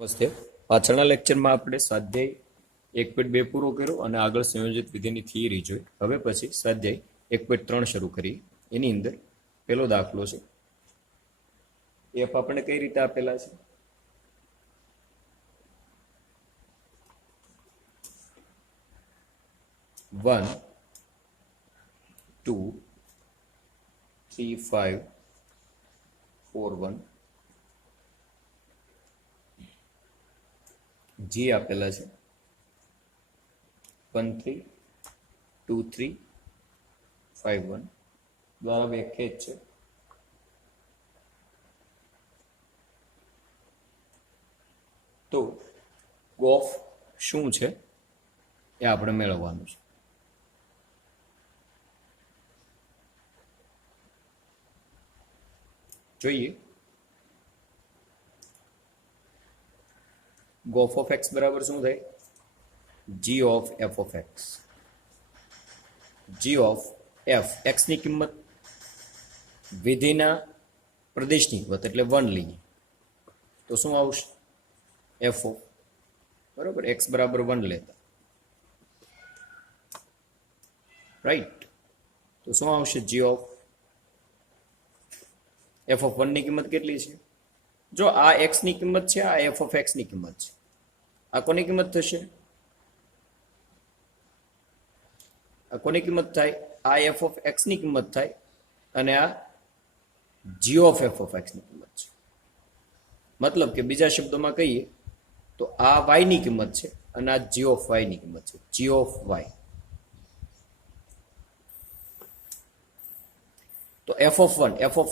નમસ્તે. પાછળના લેક્ચરમાં આપણે સ્વાધ્યાય 1.2 પૂરો કર્યો અને આગળ સંયોજિત વિધિની થિયરી જોઈ. હવે પછી સ્વાધ્યાય 1.3 શરૂ કરીએ. એની અંદર પહેલો દાખલો છે. એફ આપણે કઈ રીતે આપેલા છે? વન 2 3 5 4 1 જી આપેલા છે 1 3 2 3 5 1 દ્વારા વ્યાખ્યાયિત છે. તો ગોફ શું છે એ આપણે મેળવવાનું છે. જોઈએ. ગોફ ઓફ એક્સ બરાબર શું થાય? G of f of x. G of f એક્સની કિંમત વિધિના પ્રદેશની કિંમત એટલે 1 લઈએ તો શું આવશે? એફ ઓફ બરાબર એક્સ બરાબર 1 લેતા રાઈટ. તો શું આવશે? જી ઓફ એફ ઓફ 1 ની કિંમત કેટલી છે? જો આ એક્સ ની કિંમત છે, આ એફ ઓફ એક્સ ની કિંમત છે. આ કોની કિંમત થશે? આ કોની કિંમત થાય? આ એફ ઓફ એક્સ ની કિંમત થાય અને આ જી ઓફ એફ ઓફ એક્સ ની કિંમત છે. મતલબ કે બીજા શબ્દોમાં કહીએ તો આ વાય ની કિંમત છે અને આ જી ઓફ વાય ની કિંમત છે. G of Y. તો એફ ઓફ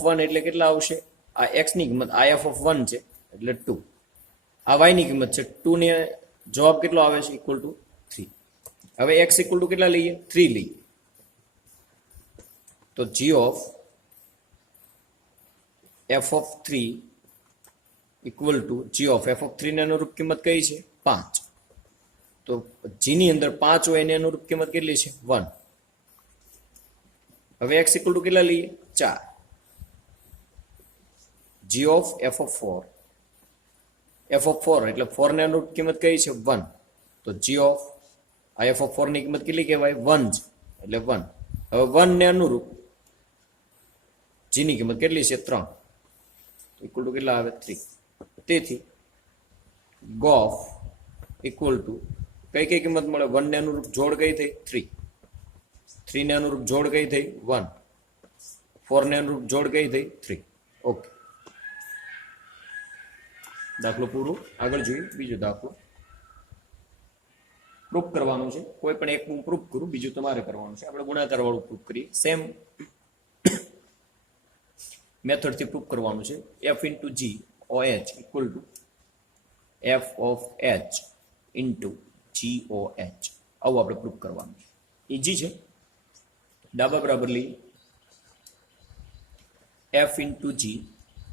1 એટલે કેટલા આવશે? આ એક્સ ની કિંમત, આ એફ ઓફ 1 છે એટલે 2. આ વાય ની કિંમત છે 2 ને જવાબ કેટલો આવે છે? Equal to 3. હવે એક્સ ઇક્વલ ટુ કેટલા લઈએ? 3 લઈએ. તો g of f of 3 equal to g of f of 3 ને અનુરૂપ કિંમત કઈ છે? 5. તો જી ની અંદર 5 હોય એની અનુરૂપ કિંમત કેટલી છે? 1. હવે એક્સ ઇક્વલ ટુ કેટલા લઈએ? 4. G of f of 4 f of 4 એટલે 4 ને અનુરૂપ કિંમત કઈ છે? 1. તો જી ઓફ આ એફ ઓફ 4 ની કિંમત કેટલી કહેવાય? 1 છે એટલે 1. હવે 1 ને અનુરૂપ જી ની કિંમત કેટલી છે? 3. ઇક્વલ ટુ કેટલા આવે? 3. તેથી ગોફ ઇક્વલ ટુ કઈ કઈ કિંમત મળે? 1 ને અનુરૂપ જોડ કઈ થઈ? 3. 3 ને અનુરૂપ જોડ કઈ થઈ? 1. 4 ને અનુરૂપ જોડ કઈ થઈ? 3. ઓકે, દાખલો પૂરો. આગળ જોઈએ બીજો દાખલો. પ્રૂફ કરવાનું છે. કોઈ પણ એક હું પ્રૂફ કરું, બીજું તમારે કરવાનું છે. આપણે ગુણાકાર વાળું પ્રૂફ કરીએ. સેમ મેથડથી પ્રૂફ કરવાનું છે. F into G O H equal to F of H into G O H. આવું આપણે પ્રૂફ કરવાનું છે. ઇઝી છે. ડાબા બરાબર લઈએ. એફ ઇન્ટુ જી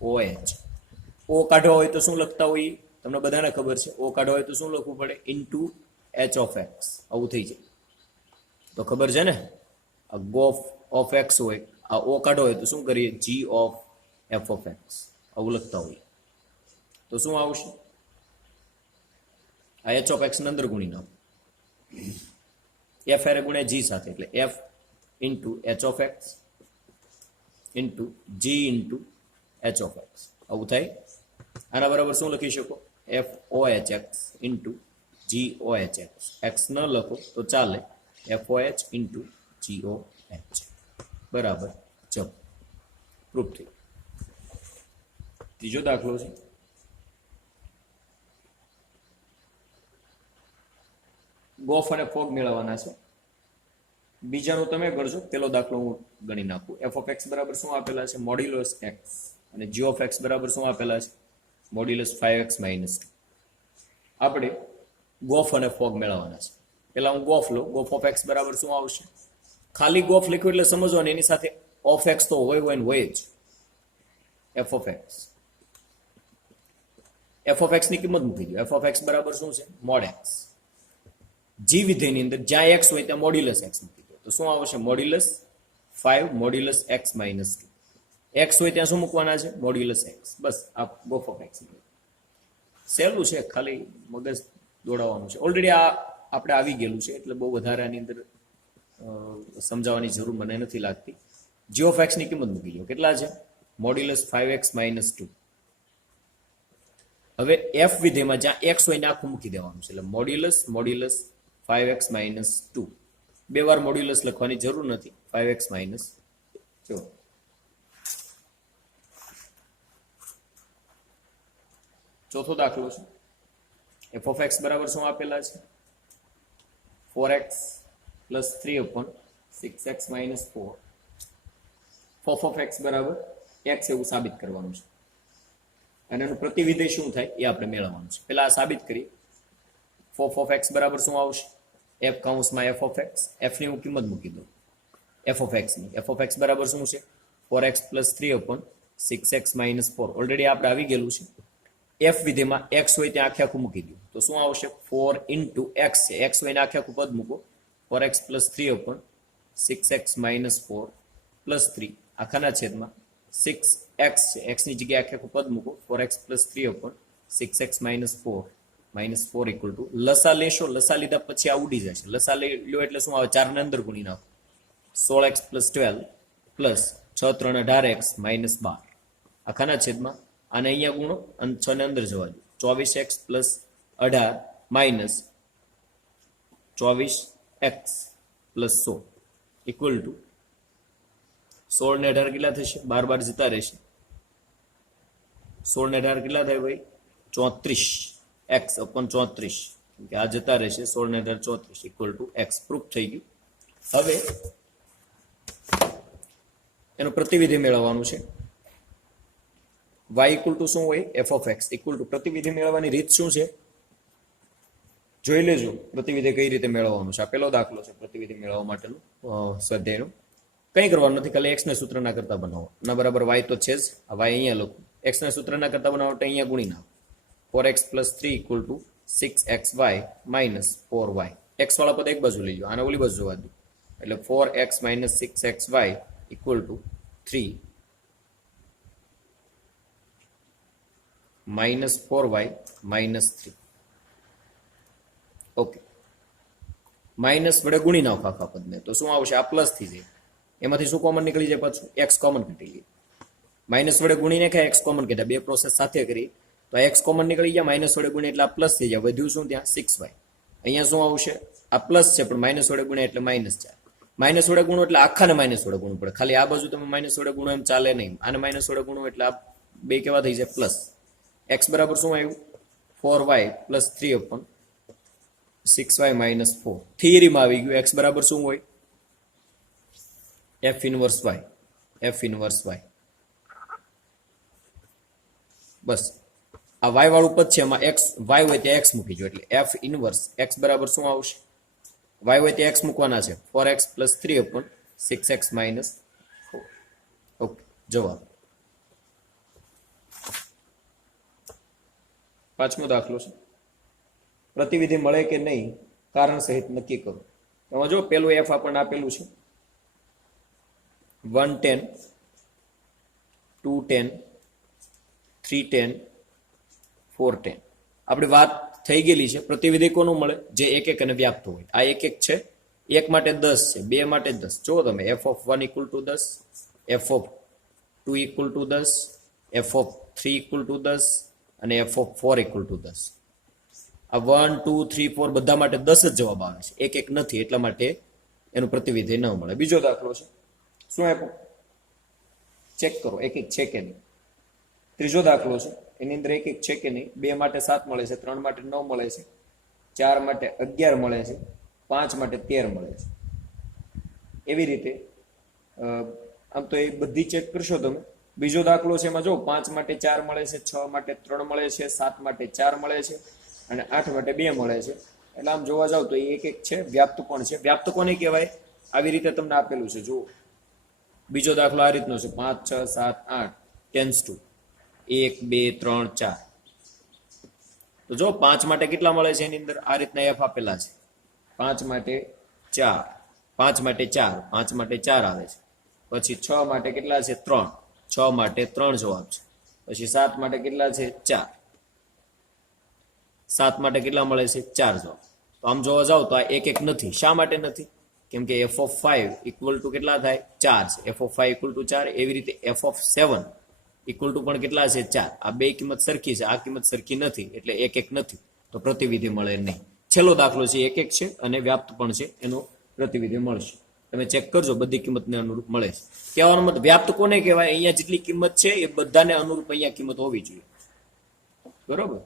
ઓ એચ. ઓ કાઢવા હોય તો શું લખતા હોઈએ? તમને બધાને ખબર છે. ઓ કાઢવા હોય તો શું લખવું પડે? Into h of x. આવું થઈ જાય તો ખબર છે ને. આ ગોફ ઓફ એક્સ હોય, આ ઓ કાઢો હોય તો શું કરીએ? જી ઓફ એફ ઓફ એક્સ. આવું લખતા હોઈએ તો શું આવશે? આ એચ ઓફ એક્સ ને અંદર ગુણી નાખો. એફ હારે ગુણ્યા જી સાથે એટલે f into h of x into g into h of x. આવું થાય. આના બરાબર શું લખી શકો? F o h x into જી ઓ એચ એક્સ. એક્સ ન લખો તો ચાલે. એફ ઓ એચ ઇન્ટુ જી ઓ એચ બરાબર જવાબ. પ્રૂફ થઈ. ત્રીજો દાખલો છે. ગોફ અને ફોગ મેળવવાના છે. બીજાનું તમે ગણજો. પેલો દાખલો હું ગણી નાખું. એફ ઓફ એક્સ બરાબર શું આપેલા છે? Modulus x. અને જી ઓફ એક્સ બરાબર શું આપેલા છે? Modulus 5x - 2. આપણે ગોફ અને ફોગ મેળવવાના છે. પેલા હું ગોફ લઉં. ગોફ ઓફ એક્સ બરાબર શું આવશે? ખાલી ગોફ લખ્યું એટલે સમજવાનું, એની સાથે ઓફ એક્સ તો હોય ને હોય જ. F of x. F of x ની કિંમત મૂકી દો. એફ ઓફ એક્સ બરાબર શું છે? Mode x. જી વિધેયની અંદર જ્યાં એક્સ હોય ત્યાં મોડ્યુલસ એક્સ મૂકી દો તો શું આવશે? Modulus 5 modulus x - 2. એક્સ હોય ત્યાં શું મૂકવાના છે? Modulus x. બસ આ ગોફ ઓફ એક્સ. સહેલું છે, ખાલી મગજ દોડાવવાનું છે. ઓલરેડી આ આપણે આવી ગયેલું છે એટલે બહુ વધારે આની અંદર સમજાવવાની જરૂર મને નથી લાગતી. જી ઓફ એક્સ ની કિંમત મૂકી દો. કેટલા છે? Modulus 5x - 2. હવે એફ વિધેયમાં જ્યાં એક્સ હોય ને આખું મૂકી દેવાનું છે. એટલે મોડ્યુલસ 5x - 2. બે વાર મોડ્યુલસ લખવાની જરૂર નથી. 5x - જો ચોથો દાખલો છે. એફ ઓફ એક્સ બરાબર શું આપેલા છે? 4x + 3/6x - 4. f of X બરાબર એક્સ એવું સાબિત કરવાનું છે અને એનું પ્રતિવિધેય શું થાય એ આપણે મેળવવાનું છે. પહેલા આ સાબિત કરીએ. f ઓફ એક્સ બરાબર શું આવશે? f કૌંસમાં f ઓફ એક્સ. f ની હું કિંમત મૂકી દઉં. f ઓફ એક્સ ની f ઓફ એક્સ બરાબર શું છે? 4x + 3/6x - 4. ઓલરેડી આપણે આવી ગયેલું છે. f વિધેયમાં x હોય ત્યાં આખે આખું મૂકી દઉં તો શું આવશે? 4 * x છે. x હોય ને આખે આખું પદ મૂકો. 4x + 3/6x - 4 + 3 આખાના છેદમાં 6x છે. x ની જગ્યાએ આખે આખું પદ મૂકો. 4x + 3/6x - 4 -4 = લસા લેશો. લસા લીધા પછી આ ઉડી જશે. લસા લ્યો એટલે શું આવે? 4 ને અંદર ગુણી નાખો. 16x + 12 + 6 × 3 = 18x - 12 આખાના છેદમાં આને અહીંયા ગુણો અને 6 ને અંદર જવા દો. 24x + 18 - 24x + 100 = 16 ને 18 કેટલા થશે? 12 જતા રહેશે. 16 ને 18 કેટલા થાય ભાઈ? 34x / 34 કે આ જતા રહેશે. 16 ને 18 34 = x. પ્રૂફ થઈ ગયું. હવે એનું પ્રતિવિધિ મેળવવાનું છે. y = શું હોય? f ઓફ x = પ્રતિવિધિ મેળવવાની રીત શું છે જોઈ લેજો. પ્રતિવિધિ કઈ રીતે મેળવવાનું છે. આ પહેલો દાખલો છે પ્રતિવિધિ મેળવવા માટેનો સ્વાધ્યાયનો. કંઈ કરવાનું નથી, ખાલી x ને સૂત્રના કરતા બનાવો. ના બરાબર y તો છે જ. આ y અહીંયા લખો. x ને સૂત્રના કરતા બનાવો તો અહીંયા ગુણી નાખો. 4x + 3 = 6xy - 4y. x વાળા પદ એક બાજુ લઈ લો, આને ઓલી બાજુ જવા દો. એટલે 4x - 6xy = 3 - 4y - 3. Okay. Minus વડે ગુણી નાખો આખા પદને તો શું આવશે? આ પ્લસ થઈ જાય. એમાંથી શું કોમન નીકળી જાય? પાછું x કોમન કાઢી લઈએ. માઇનસ વડે ગુણી નાખ્યા, x કોમન કાઢ્યા. બે પ્રોસેસ સાથે કરી તો x કોમન નીકળી ગયા. માઇનસ વડે ગુણી એટલે આ પ્લસ થઈ જાય. વધ્યું શું ત્યાં? 6y. અહીંયા શું આવશે? આ પ્લસ છે પણ માઇનસ વડે ગુણ્યા એટલે -4. માઇનસ વડે ગુણો એટલે આખાને માઇનસ વડે ગુણવું પડે. ખાલી આ બાજુ તમે માઇનસ વડે ગુણો એમ ચાલે નહીં. આને માઇનસ વડે ગુણો એટલે આ બે કેવા થઈ જાય? પ્લસ. x બરાબર શું આવ્યું? 4y + 3/6y - 4. થિયરીમાં આવી ગયું. x બરાબર શું હોય? f inverse y. f inverse y. બસ આ y વાળું પદ છે એમાં x y હોય ત્યાં x મૂકી જો એટલે f ઇન્વર્સ x બરાબર શું આવશે? y હોય ત્યાં x મૂકવાના છે. 4x + 3/6x - 4. ઓકે. જવાબ. પાંચમો દાખલો છે. પ્રતિવિધિ મળે કે નહીં કારણ સહિત નક્કી કરો. એમાં જો પેલું f આપણને આપેલું છે 110 210 310 410. આપણી વાત થઈ ગયેલી છે. પ્રતિવિધિ કોનું મળે? જે એક એક અને વ્યાપ્ત હોય. આ એક એક છે. એક માટે 10 છે, બે માટે 10. જુઓ તમે f of 1 = 10, f of 2 = 10, f of 3 = 10 અને f of 4 = 10. આ 1 2 3 4 બધા માટે 10 જ જવાબ આવે છે. એક એક નથી એટલા માટે એનું પ્રતિવિધિ ન મળે. બીજો દાખલો છે. શું આપ્યું? ચેક કરો એક એક છે કે નહીં. ત્રીજો દાખલો છે. એની અંદર એક એક છે કે નહીં. 2 માટે 7 મળે છે, 3 માટે 9 મળે છે, 4 માટે 11 મળે છે, 5 માટે 13 મળે છે. એવી રીતે આમ તો એ બધી ચેક કરશો તમે. બીજો દાખલો છે એમાં જો 5 માટે 4 મળે છે, 6 માટે 3 મળે છે, 7 માટે 4 મળે છે અને 8 માટે 2 મળે છે. એટલે આમ જોવા જાવ તો એ એક એક છે. વ્યાપ્ત કોણ છે? વ્યાપ્ત કોને કહેવાય? આવી રીતે તમને આપેલું છે. જુઓ બીજો દાખલો આ રીતનો છે. 5 6 7 8 ટેન્સ ટુ 1 2 3 4. તો જો 5 માટે કેટલા મળે છે? એની અંદર આ રીતના f આપેલા છે. 5 માટે 4, 5 માટે 4, 5 માટે 4 આવે છે. પછી 6 માટે કેટલા છે? 3, 6 માટે 3 જવાબ છે. પછી 7 માટે કેટલા છે? 4. 7 માટે કેટલા મળે છે 4 જવાબ. તો આમ જોવા જાવ તો આ એક એક નથી. શા માટે નથી? કેમ કે f of 5 ઇક્વલ ટુ કેટલા થાય 4 છે. f of 5 equal to 4. એવી રીતે f of 7 ઇક્વલ ટુ પણ કેટલા છે 4. આ બે કિંમત સરખી છે, આ કિંમત સરખી નથી, એટલે એક એક નથી, તો પ્રતિવિધિ મળે નહીં. છેલ્લો દાખલો છે એક એક છે અને વ્યાપ્ત પણ છે, એનો પ્રતિવિધિ મળશે. તમે ચેક કરજો, બધી કિંમતને અનુરૂપ મળે છે. કહેવાનો મતલબ વ્યાપ્ત કોને કહેવાય? અહીંયા જેટલી કિંમત છે એ બધાને અનુરૂપ અહીંયા કિંમત હોવી જોઈએ. બરોબર.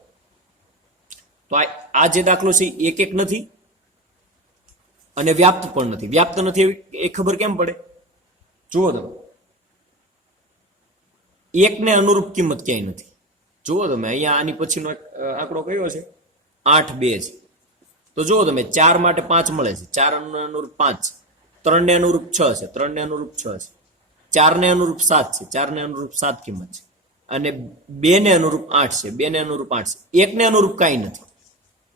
તો આ જે દાખલો છે એક એક નથી અને વ્યાપ્ત પણ નથી. વ્યાપ્ત નથી એ ખબર કેમ પડે? જુઓ તમે, એકને અનુરૂપ કિંમત ક્યાંય નથી. જુઓ તમે અહીંયા આની પછીનો આંકડો કયો છે 8 2 છે. તો જુઓ તમે 4 માટે 5 મળે છે, 4 અનુરૂપ 5, 3 ને અનુરૂપ 6 છે, 3 ને અનુરૂપ 6 છે, 4 ને અનુરૂપ 7 છે, 4 ને અનુરૂપ 7 કિંમત છે, અને 2 ને અનુરૂપ 8 છે, 2 ને અનુરૂપ 8 છે. એકને અનુરૂપ કાંઈ નથી.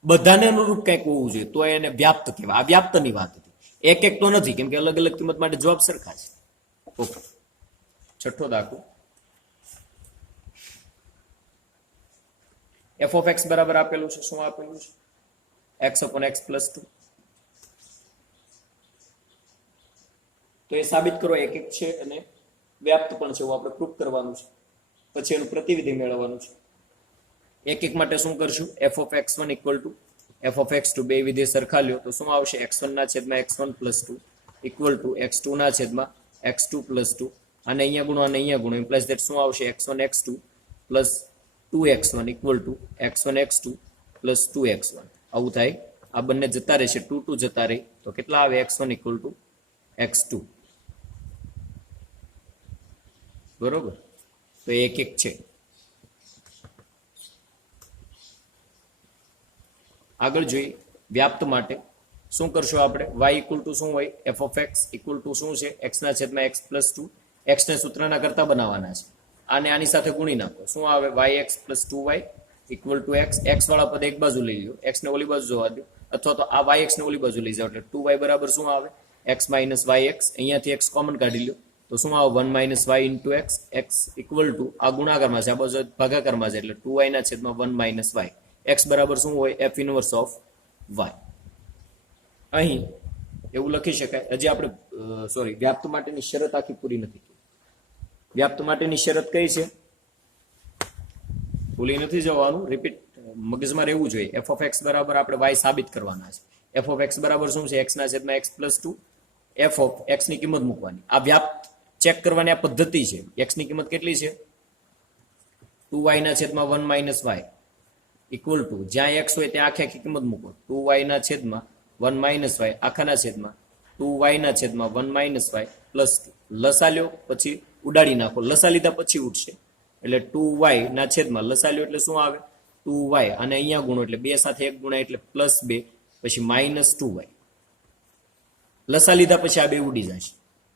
બધાને અનુરૂપ કંઈક હોવું જોઈએ, તો એને વ્યાપ્ત કહેવાય. આ વ્યાપ્તની વાત હતી. એક એક તો નથી, કેમ કે અલગ અલગ કિંમત માટે જવાબ સરખા છે. ઓકે, છઠ્ઠો દાખલો. f of x બરાબર આપેલું છે. શું આપેલું છે? x upon x plus 2. તો એ સાબિત કરો એક એક છે અને વ્યાપ્ત પણ છે, એવું આપણે પ્રૂફ કરવાનું છે. પછી એનું પ્રતિવિધિ મેળવવાનું છે. એક એક માટે શું કરશું? f of x1 equal to f of x2, બે વિધેય સરખા લ્યો તો શું આવશે? x1 ના છેદમાં x1 plus 2 equal two x2 ના છેદમાં x2 plus 2. અને અહીંયા ગુણો અને અહીંયા ગુણો, ઇમ્પ્લાઇઝ ધેટ શું આવશે? x1 x2 plus 2x1 equal to x1 x2 plus 2x1. આવું થાય. આ બંને જતા રહેશે, 2 2 જતા રહે, તો કેટલા આવે? x1 equal to x2. બરોબર. તો એક એક છે. આગળ જોઈએ વ્યાપ્ત માટે શું કરશું આપણે? y ઇક્વલ ટુ શું હોય? f of x equal to શું છે? x ના છેદમાં x plus 2. x ને સૂત્રના કરતા બનાવવાના છે. આને આની સાથે ગુણી નાખો. શું આવે? yx plus 2y equal to x. x વાળા પદ એક બાજુ લઈ લો, x ને ઓલી બાજુ જોવા દો, અથવા તો આ yx ને ઓલી બાજુ લઈ જાઓ, એટલે 2y બરાબર શું આવે? x minus yx. અહીંયાથી x કોમન કાઢી લો તો શું આવે? 1 minus y into x. x equal to આ ગુણાકારમાં છે, આ બાજુ ભાગાકારમાં છે, એટલે 2y ના છેદમાં 1 minus y. x બરાબર શું હોય? f inverse of y. અહીં એવું લખી શકાય. હજી આપણે વ્યાપ્ત માટેની શરત આખી પૂરી નથી. વ્યાપ્ત માટેની શરત કઈ છે? ભૂલી નથી જવાનું, રિપીટ મગજમાં રહેવું જોઈએ. f of x બરાબર આપણે y સાબિત કરવાના છે. f of x બરાબર શું છે? x ના છેદમાં x plus 2. f of x ની કિંમત મૂકવાની. આ વ્યાપ્ત ચેક કરવાની આ પદ્ધતિ છે. x ની કિંમત કેટલી છે? 2y ના છેદમાં 1 minus y ઇક્વલ ટુ જ્યાં x હોય ત્યાં આખી આખી કિંમત મૂકો. 2y ના છેદમાં 1 minus y આખાના છેદમાં 2y ના છેદમાં 1 minus y પ્લસ 2. લસા લ્યો પછી ઉડાડી નાખો. લસા લીધા પછી ઉઠશે, એટલે 2y ના છેદમાં લસા લ્યો એટલે શું આવે? 2y. અને અહીંયા ગુણો એટલે 2 સાથે 1 ગુણાય એટલે પ્લસ 2, પછી માઇનસ 2y. લસા લીધા પછી આ બે ઉડી જશે,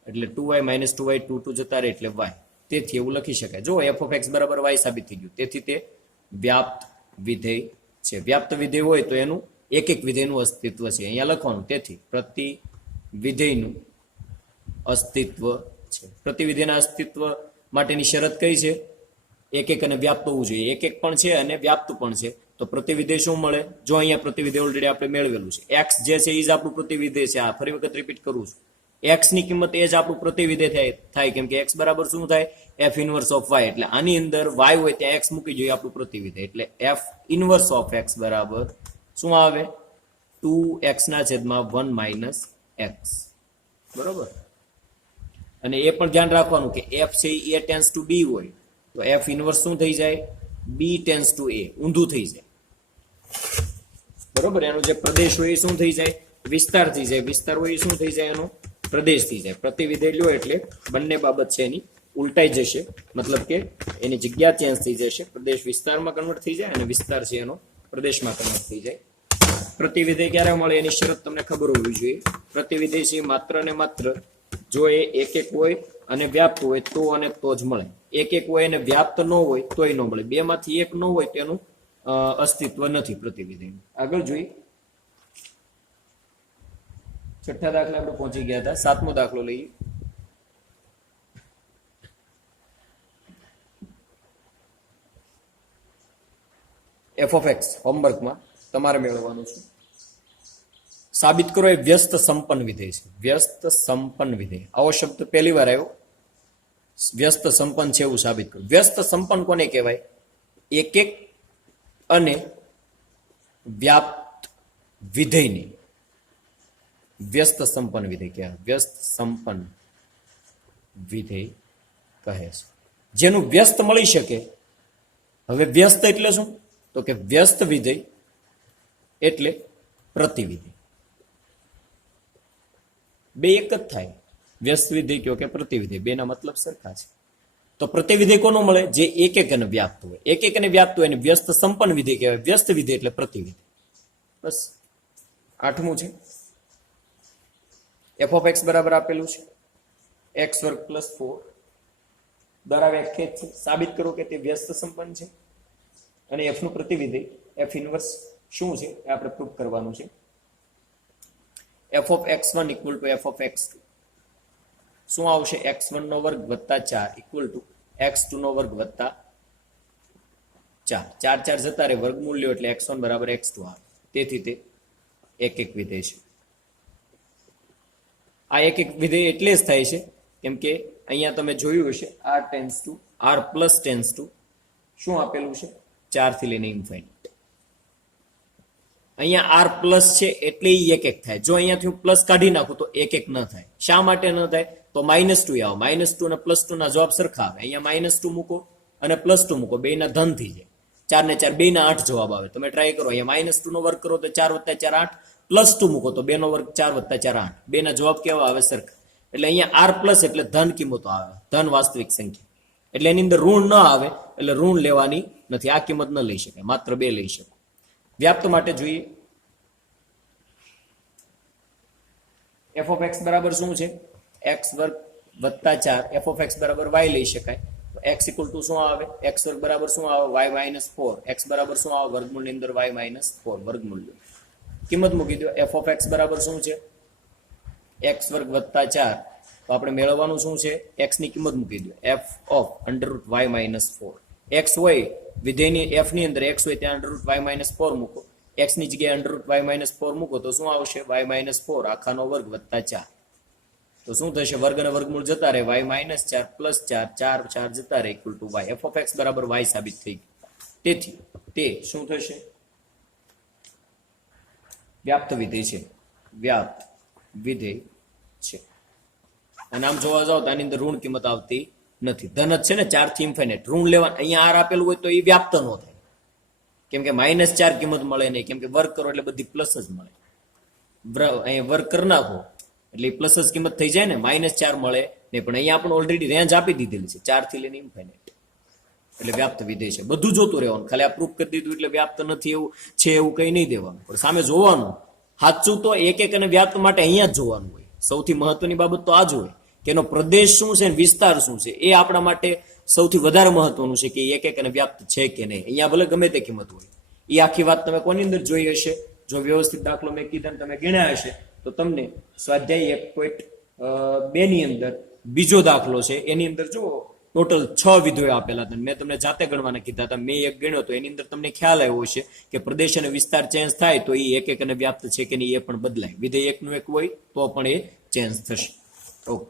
એટલે 2y minus 2y 2 2 જતા રહે એટલે y. તેથી એવું લખી શકાય. જો f of x બરાબર y સાબિત થઈ ગયું. તેથી તે વ્યાપ્ત વિધેય છે. વ્યાપ્ત વિધેય હોય તો એનું એક એક વિધેયનું અસ્તિત્વ છે. અહીંયા લખવાનું. તેથી પ્રતિ વિધેયનું અસ્તિત્વ છે. પ્રતિવિધેયના અસ્તિત્વ માટેની શરત કઈ છે? એક એક અને વ્યાપ્ત હોવું જોઈએ. એક એક પણ છે અને વ્યાપ્ત પણ છે, તો પ્રતિવિધેય શું મળે? જો અહીંયા પ્રતિવિધેય ઓલરેડી આપણે મેળવેલું છે. x જે છે એ જ આપણું પ્રતિવિધેય છે. આ ફરી વખત રિપીટ કરું છું. x ની કિંમત એ જ આપણું પ્રતિવિધેય થાય, કેમ કે x બરાબર શું થાય? f inverse of y. એટલે આની અંદર y હોય ત્યાં x મૂકી જોઈએ આપણું પ્રતિવિધેય. એટલે f ઇનવર્સ ઓફ x બરાબર શું આવે? 2x ના છેદમાં 1 minus x. બરોબર. અને એ પણ ધ્યાન રાખવાનું કે f છે એ ટેન્સ ટુ b હોય તો f ઇનવર્સ શું થઈ જાય? b tense two a. ઊંધું થઈ જાય. બરોબર. એનો જે પ્રદેશ હોય એ શું થઈ જાય? વિસ્તાર થઈ જાય. વિસ્તાર હોય એ શું થઈ જાય? એનો પ્રદેશ થઈ જાય. પ્રતિવિધેય લ્યો એટલે બંને બાબત છે એની ઉલટાઈ જશે. મતલબ કે એની જગ્યા ચેન્જ થઈ જશે. પ્રદેશ વિસ્તારમાં કન્વર્ટ થઈ જાય અને વિસ્તાર છે એનો પ્રદેશમાં કન્વર્ટ થઈ જાય. પ્રતિવિધેય ક્યારે મળે એની શરત તમને ખબર હોવી જોઈએ. પ્રતિવિધેય છે માત્ર ને માત્ર જો એ એક એક હોય અને વ્યાપ્ત હોય તો અને તો જ મળે. એક એક હોય અને વ્યાપ્ત ન હોય તોય ન મળે. બે માંથી એક ન હોય તેનું અસ્તિત્વ નથી પ્રતિવિધેયનું. આગળ જોઈએ. છઠ્ઠા દાખલા આપણે પહોંચી ગયા હતા. સાતમો દાખલો લઈએ. એફ ઓફ એક્સ હોમવર્કમાં તમારે મેળવવાનું છે. સાબિત કરો એ વ્યસ્ત સંપન્ન વિધેય છે. વ્યસ્ત સંપન્ન વિધેય, આવો શબ્દ પહેલી વાર આવ્યો. વ્યસ્ત સંપન્ન છે એવું સાબિત કરો. વ્યસ્ત સંપન્ન કોને કહેવાય? એક એક અને વ્યાપ્ત વિધેયની વ્યસ્ત સંપન્ન વિધેય કહેવાય. વ્યસ્ત સંપન્ન વિધેય કહે છે જેનું વ્યસ્ત મળી શકે. હવે વ્યસ્ત એટલે શું? તો કે વ્યસ્ત વિધેય એટલે પ્રતિવિધેય. બે એક જ થાય, વ્યસ્ત વિધેય કયો કે પ્રતિવિધેય, બેના મતલબ સરખા છે. તો પ્રતિવિધેય કોનું મળે? જે એક એક અને વ્યાપ્ત હોય. એક એક અને વ્યાપ્ત હોય એને વ્યસ્ત સંપન્ન વિધેય કહેવાય. વ્યસ્ત વિધેય એટલે પ્રતિવિધેય. બસ. આઠમું છે એફ ઓફ એક્સ બરાબર આપેલું છે એક્સ વર્ગ પ્લસ 4 દ્વારા વ્યાખ્યાયિત છે. સાબિત કરો કે તે વ્યસ્ત સંપન્ન છે અને એફ નું પ્રતિવિધેય એફ ઇનવર્સ શું છે એ આપણે પ્રૂફ કરવાનું છે. F of X one equal to F of X two શું આવશે? એક્સ વન નો વર્ગ વત્તા 4 ઇક્વલ ટુ એક્સ ટુ નો વર્ગ વત્તા 4. 4 4 જતા રહે, વર્ગમૂળ લ્યો એટલે એક્સ વન બરાબર એક્સ ટુ આવે. તેથી તે એક એક વિધેય છે. આ એક એક વિધેય એટલે જ થાય છે કેમ કે અહીંયા તમે જોયું હશે R tends to R plus tends to શું આપેલું છે? 4 થી લઈને ઇન્ફાઇનાઇટ. અહીંયા આર પ્લસ છે એટલે એક એક થાય. જો અહીંયાથી હું પ્લસ કાઢી નાખું તો એક એક ન થાય. શા માટે ન થાય? તો -2 આવે. -2 અને +2 ના જવાબ સરખા આવે. અહીંયા -2 મૂકો અને +2 મૂકો, બેના ધન થઈ જાય. 4 ને 4 બેના 8 જવાબ આવે. તમે ટ્રાય કરો. અહીંયા -2 નો વર્ગ કરો તો 4 + 4 8, +2 મૂકો તો 2 નો વર્ગ 4 + 4 8. બેના જવાબ કેવા આવે? સરખા. એટલે અહીંયા આર પ્લસ એટલે ધન કિંમતો આવે, ધન વાસ્તવિક સંખ્યા. એટલે એની અંદર ઋણ ન આવે એટલે ઋણ લેવાની નથી. આ કિંમત ન લઈ શકાય, માત્ર 2 લઈ શકો. વ્યાપ્ત માટે જોઈએ એફ ઓફ એક્સ બરાબર શું છે? એક્સ વર્ગ વત્તા 4. એફ ઓફ એક્સ બરાબર વાય લઈ શકાય. તો એક્સ ઇક્વલ ટુ શું આવે? એક્સ વર્ગ બરાબર શું આવે? Y minus 4. એક્સ બરાબર શું આવે? વર્ગમૂળની અંદર વાય માઇનસ 4 વર્ગમૂળ કિંમત મૂકી દો. એફ ઓફ એક્સ બરાબર શું છે? એક્સ વર્ગ વત્તા 4. તો આપણે મેળવવાનું શું છે? એક્સ ની કિંમત મૂકી દો. F of under root Y minus 4. X હોય વિધેયની એફ ની અંદર એક્સ હોય ત્યાં અંડરરૂટ વાય માઇનસ 4 મૂકો. એક્સ ની જગ્યાએ અંડરરૂટ વાય માઇનસ 4 મૂકો તો શું આવશે? વાય માઇનસ 4 આખાનો વર્ગ વત્તા 4. તો શું થશે? વર્ગ અને વર્ગમૂળ જતા રહે. વાય માઇનસ 4 પ્લસ 4 4 4 જતા રહે equal to Y. F of X બરાબર વાય સાબિત થઈ ગયું. તેથી તે શું થશે? વ્યાપ્ત વિધેય છે. વ્યાપ્ત વિધેય છે. અને આમ જોવા જાવ તો આની અંદર ઋણ કિંમત આવતી નથી. ધન જ છે ને, 4 થી ઇન્ફાઇનાઇટ. ઋણ લેવાનું અહીંયા આર આપેલું હોય તો એ વ્યાપ્ત ન થાય કેમ કે -4 કિંમત મળે નહીં, કેમ કે વર્ગ કરો એટલે બધી પ્લસ જ મળે. અહીંયા વર્ગ કરી નાખો એટલે પ્લસ જ કિંમત થઈ જાય ને, -4 મળે નહીં. પણ અહીંયા આપણે ઓલરેડી રેન્જ આપી દીધેલી છે 4 થી લઈને ઇન્ફાઇનાઇટ. એટલે વ્યાપ્ત વિધેય છે. બધું જોતું રહેવાનું. ખાલી આ પ્રૂફ કરી દીધું એટલે વ્યાપ્ત નથી એવું છે એવું કઈ નહીં દેવાનું. પણ સામે જોવાનું. સાચું તો એક એક અને વ્યાપ્ત માટે અહીંયા જ જોવાનું હોય. સૌથી મહત્વની બાબત તો આ જ હોય કે એનો પ્રદેશ શું છે, વિસ્તાર શું છે. એ આપણા માટે સૌથી વધારે મહત્વનું છે કે એક એક અને વ્યાપ્ત છે કે નહીં. અહીંયા ભલે ગમે તે કિંમત હોય. એ આખી વાત તમે કોની અંદર જોઈ હશે? જો વ્યવસ્થિત દાખલો મેં કીધા તમે ગણ્યા હશે તો તમને સ્વાધ્યાય 1.2 ની અંદર બીજો દાખલો છે એની અંદર જુઓ ટોટલ 6 વિધેયો આપેલા હતા. મેં તમને જાતે ગણવાના કીધા હતા. મેં એક ગણ્યો તો એની અંદર તમને ખ્યાલ આવ્યો છે કે પ્રદેશ અને વિસ્તાર ચેન્જ થાય તો એ એક એક અને વ્યાપ્ત છે કે નહીં એ પણ બદલાય. વિધેય એકનું એક હોય તો પણ એ ચેન્જ થશે. ઓકે.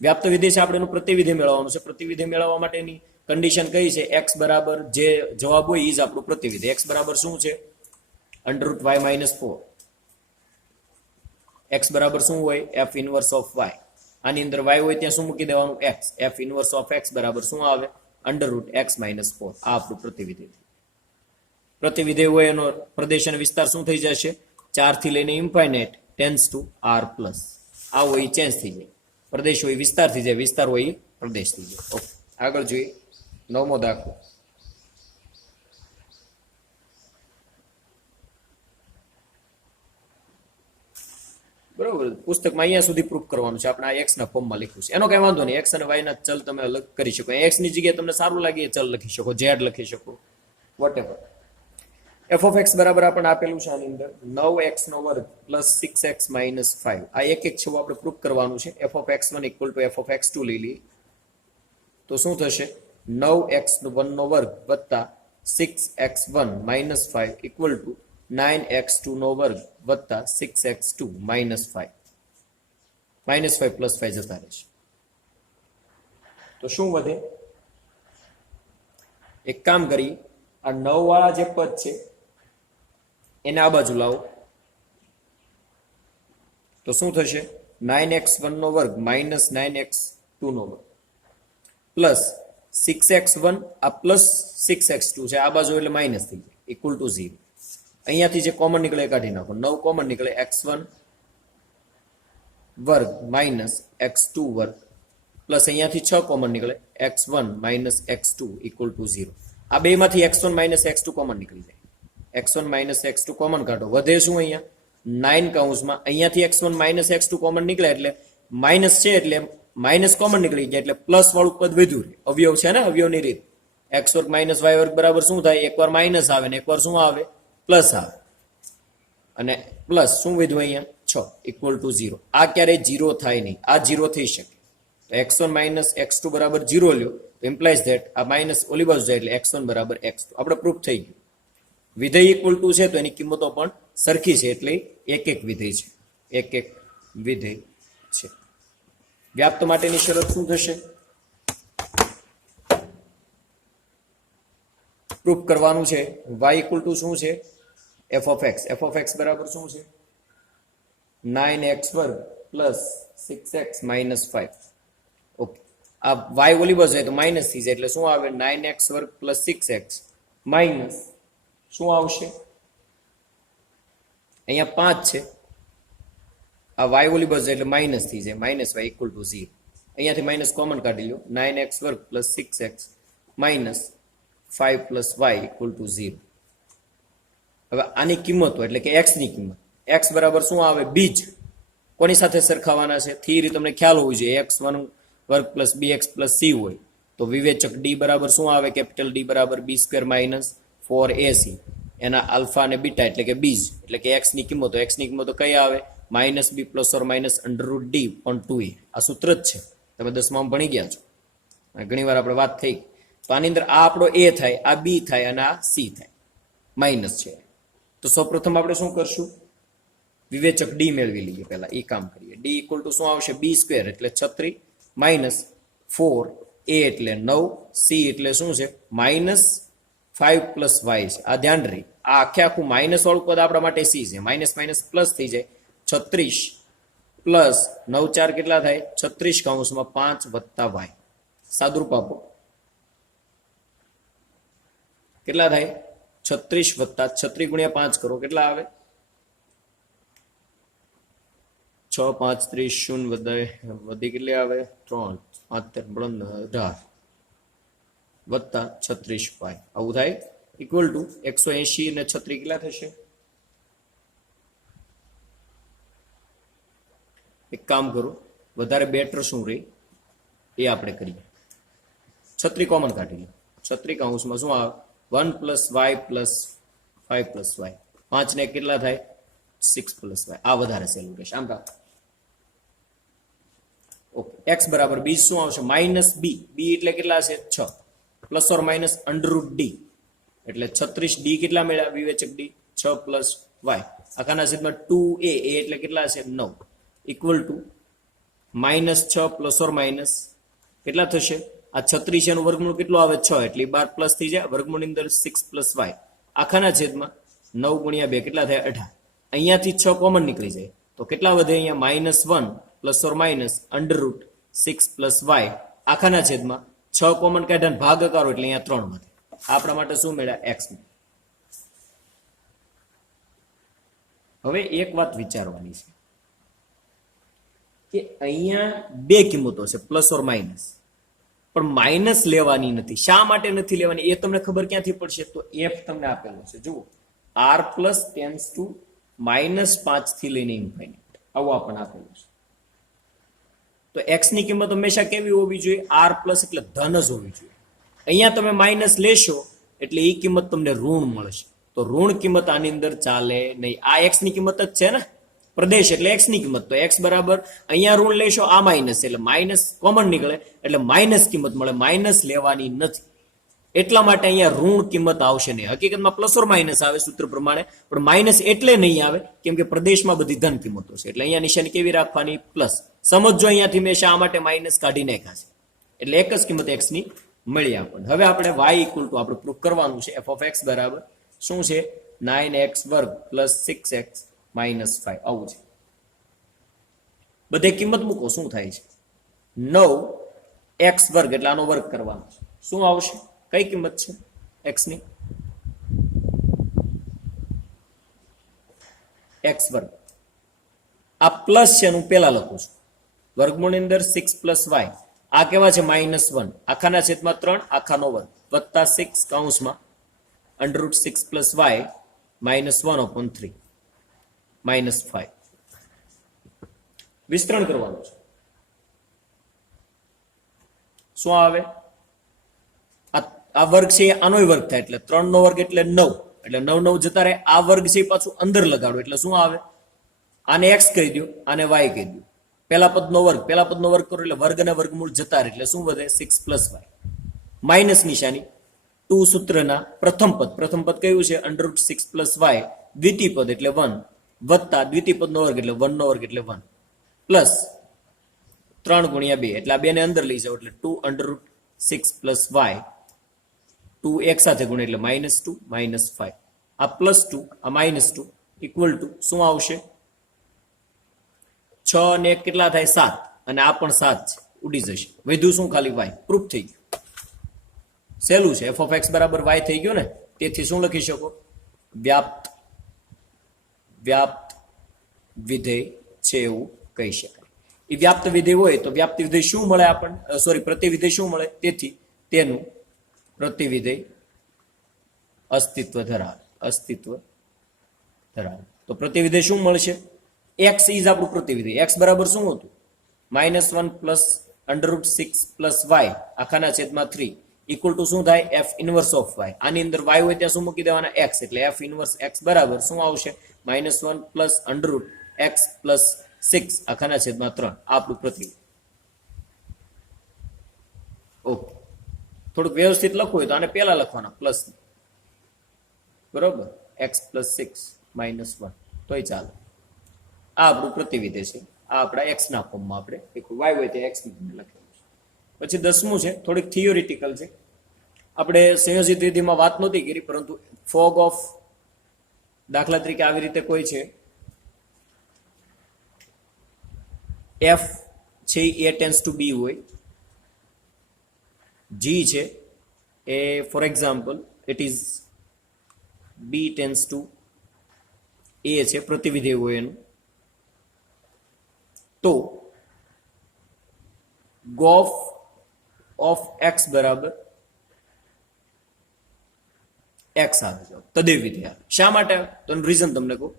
વ્યાપ્ત વિધેય છે. આપણે એનું પ્રતિવિધેય મેળવવાનું છે. પ્રતિવિધેય મેળવવા માટેની કન્ડિશન કઈ છે? એક્સ બરાબર જે જવાબ હોય એ જ આપણું પ્રતિવિધેય. એક્સ બરાબર શું છે? Under root Y minus 4. એક્સ બરાબર શું હોય? F inverse of Y. આની અંદર વાય હોય ત્યાં શું મૂકી દેવાનું? X. F inverse of X બરાબર શું આવે? Under root X minus 4. આ આપણું પ્રતિવિધેય. પ્રતિવિધેય હોય એનો પ્રદેશ અને વિસ્તાર શું થઈ જશે? 4 થી લઈને infinite tends to R plus. આ હોય ચેન્જ થઈ જાય. પ્રદેશ હોય વિસ્તાર થઈ જાય, વિસ્તાર હોય પ્રદેશ થઈ જાય. ઓકે. આગળ જોઈએ 9મો દાખલો. બરોબર. પુસ્તકમાં અહીંયા સુધી પ્રૂફ કરવાનું છે. આપણે આ એક્સ ના ફોર્મમાં લખ્યું છે. એનો કઈ વાંધો નહીં. એક્સ અને વાય ના ચલ તમે અલગ કરી શકો. એક્સ ની જગ્યાએ તમને સારું લાગે એ ચલ લખી શકો, ઝેડ લખી શકો, વોટેવર. એફ ઓફ એક્સ બરાબર આપણને આપેલું છે આની અંદર 9x નો વર્ગ પ્લસ 6x માઇનસ 5. આ એક એક છે આપણે પ્રૂફ કરવાનું છે. F of x 1 equal to F of x 2 લઈ લઈએ તો શું થશે? 9x1 નો વર્ગ વત્તા 6x1 minus 5 equal to 9x2 નો વર્ગ વત્તા 6x2 માઇનસ 5 પ્લસ 5 જતા રહેશે. તો શું વધે? એક કામ કરી, આ 9 વાળા જે પદ છે એને આ બાજુ લાવો તો શું થશે? 9x1 નો વર્ગ માઇનસ 9x2 નો વર્ગ પ્લસ 6x1 આ પ્લસ 6x2 છે આ બાજુ એટલે માઇનસ થઈ જાય ઇક્વલ ટુ 0. અહીંયાથી જે કોમન નીકળે એ કાઢી નાખો. 9 કોમન નીકળે x1 વર્ગ માઇનસ x2 વર્ગ પ્લસ અહીંયાથી 6 કોમન નીકળે x1 minus x2 equal to 0. આ બે માંથી x1 માઇનસ x2 કોમન નીકળી જાય. x1 માઇનસ x2 કોમન કાઢો, વધે શું? અહીંયા 9 કૌંસમાં અહીંયાથી x1 માઇનસ x2 કોમન નીકળે એટલે માઇનસ છે એટલે માઇનસ કોમન નીકળી જાય એટલે પ્લસ વાળું પદ વધ્યું રહે. અવયવ છે ને, અવયવની રીત. x વર્ગ માઇનસ y વર્ગ બરાબર શું થાય? એકવાર માઇનસ આવે ને એકવાર શું આવે? પ્લસ આવે. અને પ્લસ શું વધ્યું અહીંયા? 6 ઇક્વલ ટુ 0. આ ક્યારેય 0 થાય નહીં, આ 0 થઈ શકે. તો x1 માઇનસ x2 બરાબર 0 લ્યો તો ઇમ્પ્લાઇઝ ધેટ આ માઇનસ ઓલી બાજુ જાય એટલે x1 બરાબર x2. આપણે પ્રૂફ થઈ ગયું. વિધેય ઇક્વલ ટુ છે તો એની કિંમતો પણ સરખી છે એટલે એક એક વિધેય છે, એક એક વિધેય છે. વ્યાપ્ત માટેની શરત શું થશે? પ્રૂફ કરવાનું છે. y ઇક્વલ ટુ શું છે? f of x. f of x બરાબર શું છે? 9x વર્ગ પ્લસ 6x માઇનસ 5. ઓકે, આ y ઓલી બાજુ જાય તો માઇનસ થઈ જાય એટલે શું આવે? 9x વર્ગ પ્લસ 6x માઇનસ શું આવશે? અહીંયા 5 છે, આ y ઓલી બાજુ જાય એટલે માઇનસ થઈ જાય, માઇનસ y ઇક્વલ ટુ 0. અહીંયાથી માઇનસ કોમન કાઢી લો, 9x વર્ગ plus 6x minus 5 plus y equal to 0. હવે આની કિંમતો એટલે કે x ની કિંમત. x બરાબર શું આવે? બીજ. કોની સાથે સરખાવાના છે? થિયરી તમને ખ્યાલ હોવી જોઈએ. x1 વર્ગ પ્લસ bx પ્લસ c હોય તો વિવેચક d બરાબર શું આવે? કેપિટલ D બરાબર b સ્ક્વેર માઇનસ 4ac. એના આલ્ફા અને બીટા એટલે કે બીજ એટલે કે x ની કિંમતો. x ની કિંમતો કઈ આવે? Minus b plus or minus under root d on 2a. આ સૂત્ર જ છે, તમે 10માં ભણી ગયા છો, ઘણી વાર આપણે વાત થઈ. તો આની અંદર આ આપણો a થાય, આ b થાય અને આ c થાય, માઇનસ છે. તો સૌપ્રથમ આપણે શું કરશું? વિવેચક d મેળવી લઈએ. પહેલા એ કામ કરીએ. d ઇક્વલ ટુ શું આવશે? b સ્ક્વેર એટલે 36 માઇનસ 4 a એટલે 9 c એટલે શું છે? માઇનસ 5 પ્લસ y છે. આ ધ્યાન રહી, આ આખે આખું માઇનસ વાળું પદ આપણા માટે c છે. માઇનસ માઇનસ પ્લસ થઈ જાય. 36 પ્લસ 9 4 કેટલા થાય? 36 કૌંસમાં 5 વત્તા y. સાદુરૂપ આપો, કેટલા થાય? 36 વત્તા 36 ગુણ્યા 5 કરો, કેટલા આવે? 6 5 30 0 વધી કેટલી આવે? 3 5 18 વત્તા 36y. આવું થાય ઇક્વલ ટુ 180 ને 36 કેટલા થશે? એક કામ કરો, વધારે બેટર શું રહી એ આપણે કરીએ. 36 કોમન કાઢી લો. 36 કૌંસમાં શું આવે? 1 plus y plus 5 plus y. 5 ને કેટલા થાય? 6 પ્લસ y. આ વધારે સહેલું રહેશે. આમ રાખો. ઓકે, x બરાબર બીજ શું આવશે? Minus b. b એટલે કેટલા છે? 6 plus or minus under root d એટલે 36 d કેટલા મળ્યા? વિવેચક d 6 પ્લસ y આખાના છેદમાં 2a. a એટલે કેટલા છે? 9 equal to minus 6 plus or minus કેટલા થશે? આ 36 એનું વર્ગમૂળ કેટલું આવે? 6 એટલે 12 પ્લસ થઈ જાય. વર્ગમૂળની અંદર 6 પ્લસ y આખાના છેદમાં 9 ગુણ્યા 2 કેટલા થાય? 18. અહીંયાથી 6 કોમન નીકળી જાય તો કેટલા વધે? અહીંયા minus 1 plus or minus under root 6 plus y આખાના છેદમાં 6 કોમન કાઢ્યા ભાગાકારો એટલે અહીંયા 3 વધે. આપણા માટે શું મળ્યા? x. હવે એક વાત વિચારવાની છે કે અહીંયા બે કિંમતો છે પ્લસ ઓર માઇનસ, પણ માઇનસ લેવાની નથી. શા માટે નથી લેવાની એ તમને ખબર ક્યાંથી પડશે? તો f તમને આપેલો છે, જુઓ, r plus tends two minus 5 થી લઈને ઇન્ફાઇનાઇટ, આવું આપણને આપેલું છે. તો x ની કિંમત હંમેશા કેવી હોવી જોઈએ? r પ્લસ એટલે ધન જ હોવી જોઈએ. અહીંયા તમે માઇનસ લેશો એટલે એ કિંમત તમને ઋણ મળશે. તો ઋણ કિંમત આની અંદર ચાલે નહીં. આ x ની કિંમત જ છે ને, પ્રદેશ એટલે x ની કિંમત. તો x બરાબર અહીંયા ઋણ લેશો, આ માઇનસ એટલે માઇનસ કોમન નીકળે એટલે માઇનસ કિંમત મળે. માઇનસ લેવાની નથી. એટલા માટે અહીંયા ઋણ કિંમત આવશે નહીં. હકીકતમાં પ્લસ ઓર માઇનસ આવે સૂત્ર પ્રમાણે, પણ માઇનસ એટલે નહીં આવે કેમ કે પ્રદેશમાં બધી ધન કિંમતો છે. એટલે અહીંયા નિશાની કેવી રાખવાની? પ્લસ. સમજો અહીંયાથી મેં શા માટે માઇનસ કાઢી નાખ્યા છે, એટલે એક જ કિંમત x ની મળી આપણને. હવે આપણે y ઇક્વલ ટુ આપણે પ્રૂફ કરવાનું છે f of x બરાબર શું છે? 9x વર્ગ પ્લસ 6x માઇનસ 5. આવું છે. બધે કિંમત મૂકો, શું થાય છે? 9x વર્ગ એટલે આનો વર્ગ કરવાનો છે. શું આવશે? કઈ કિંમત છે x ની? x વર્ગ. આ પ્લસ છે એનું પેલા લખું છું. વર્ગમૂળની અંદર 6 પ્લસ y. આ કેવા છે? -1. આખાના છેદમાં 3 આખાનો વર્ગ વત્તા 6 કૌંસમાં √6 પ્લસ y -1/3 -5. વિસ્તરણ કરવાનું છે. શું આવે? આ વર્ગ છે આનોય વર્ગ થાય એટલે 3 નો વર્ગ એટલે 9. એટલે 9 9 જતા રહે. આ વર્ગ છે પાછું અંદર લગાડો એટલે શું આવે? આને x કહી દો, આને y કહી દો. પેલા પદનો વર્ગ કરો એટલે વર્ગ અને વર્ગમૂળ જતા રહે એટલે શું વધે? 6 પ્લસ y. માઇનસ નિશાની. 2 સૂત્રના પ્રથમ પદ કયું છે? √6 પ્લસ y. દ્વિતીય પદ એટલે 1 વત્તા દ્વિતીય પદનો વર્ગ એટલે 1 નો વર્ગ એટલે 1 પ્લસ 3 ગુણ્યા 2 એટલે આ 2 ને અંદર લઈ જાઓ એટલે 2 √6 પ્લસ y. 2 એક સાથે ગુણે એટલે -2 -5. આ +2 આ -2 ઇક્વલ ટુ શું આવશે? 6 ને 1 કેટલા થાય? 7. અને આ પણ 7 છે, ઉડી જશે. વધ્યું શું? ખાલી y. પ્રૂફ થઈ ગયું. સહેલું છે. f of x બરાબર y થઈ ગયું ને. તેથી શું લખી શકો? વ્યાપ્ત વિધેય છે એવું કહી શકાય. એ વ્યાપ્ત વિધેય હોય તો વ્યાપ્ત વિધેય શું મળે આપણને? પ્રતિવિધેય શું મળે? તેથી તેનું પ્રતિવિધેય અસ્તિત્વ ધરાવે. તો પ્રતિવિધેય શું મળશે? x ઇઝ આપણું પ્રતિવિધેય. x બરાબર શું હતું? -1 પ્લસ √6 પ્લસ y આખાના છેદમાં 3 ઇક્વલ ટુ શું થાય? f inverse of y. આની અંદર y હોય ત્યાં શું મૂકી દેવાના? x. એટલે f ઇનવર્સ x બરાબર શું આવશે? -1 પ્લસ √x પ્લસ 6 આખાના છેદમાં 3. આપણું પ્રતિવિધેય. ઓકે. થોડુંક વ્યવસ્થિત લખવું હોય તો આને પેલા લખવાના પ્લસ, બરોબર? x પ્લસ 6 -1 તોય ચાલે. આ આપણું પ્રતિવિધેય છે. આ આપણા x ના ફોર્મમાં આપણે y હોય તે x ની લખેલું છે. પછી 10મું છે, થોડીક થિયોરિટિકલ છે. આપણે સંયોજિત વિધિમાં વાત નહોતી કરી, પરંતુ ફોગ ઓફ દાખલા તરીકે આવી રીતે કોઈ છે f છે a ટેન્ડ્સ ટુ b હોય, g છે એ for example it is b tends to a છે, પ્રતિવિધેય હોય એનું. તો ગોફ ઓફ x બરાબર x આવે છે. તદેવ વિધેય આવે. શા માટે? તો એનું રીઝન તમને કહું.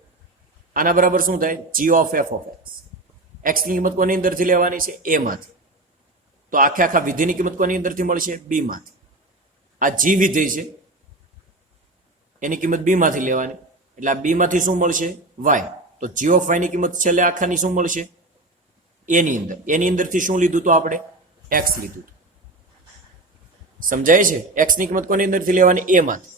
આના બરાબર શું થાય? g of f of x. x ની કિંમત કોની અંદરથી લેવાની છે? a માંથી. તો આખા વિધેયની કિંમત કોની અંદરથી મળશે? b માંથી. આ g વિધેય છે એની કિંમત b માંથી લેવાની એટલે આ b માંથી શું મળશે? y. તો g ઓફ y ની કિંમત છેલ્લે આખાની શું મળશે? એની અંદરથી શું લીધું તો આપણે? x લીધું. સમજાય છે? x ની કિંમત કોની અંદરથી લેવાની? a માંથી.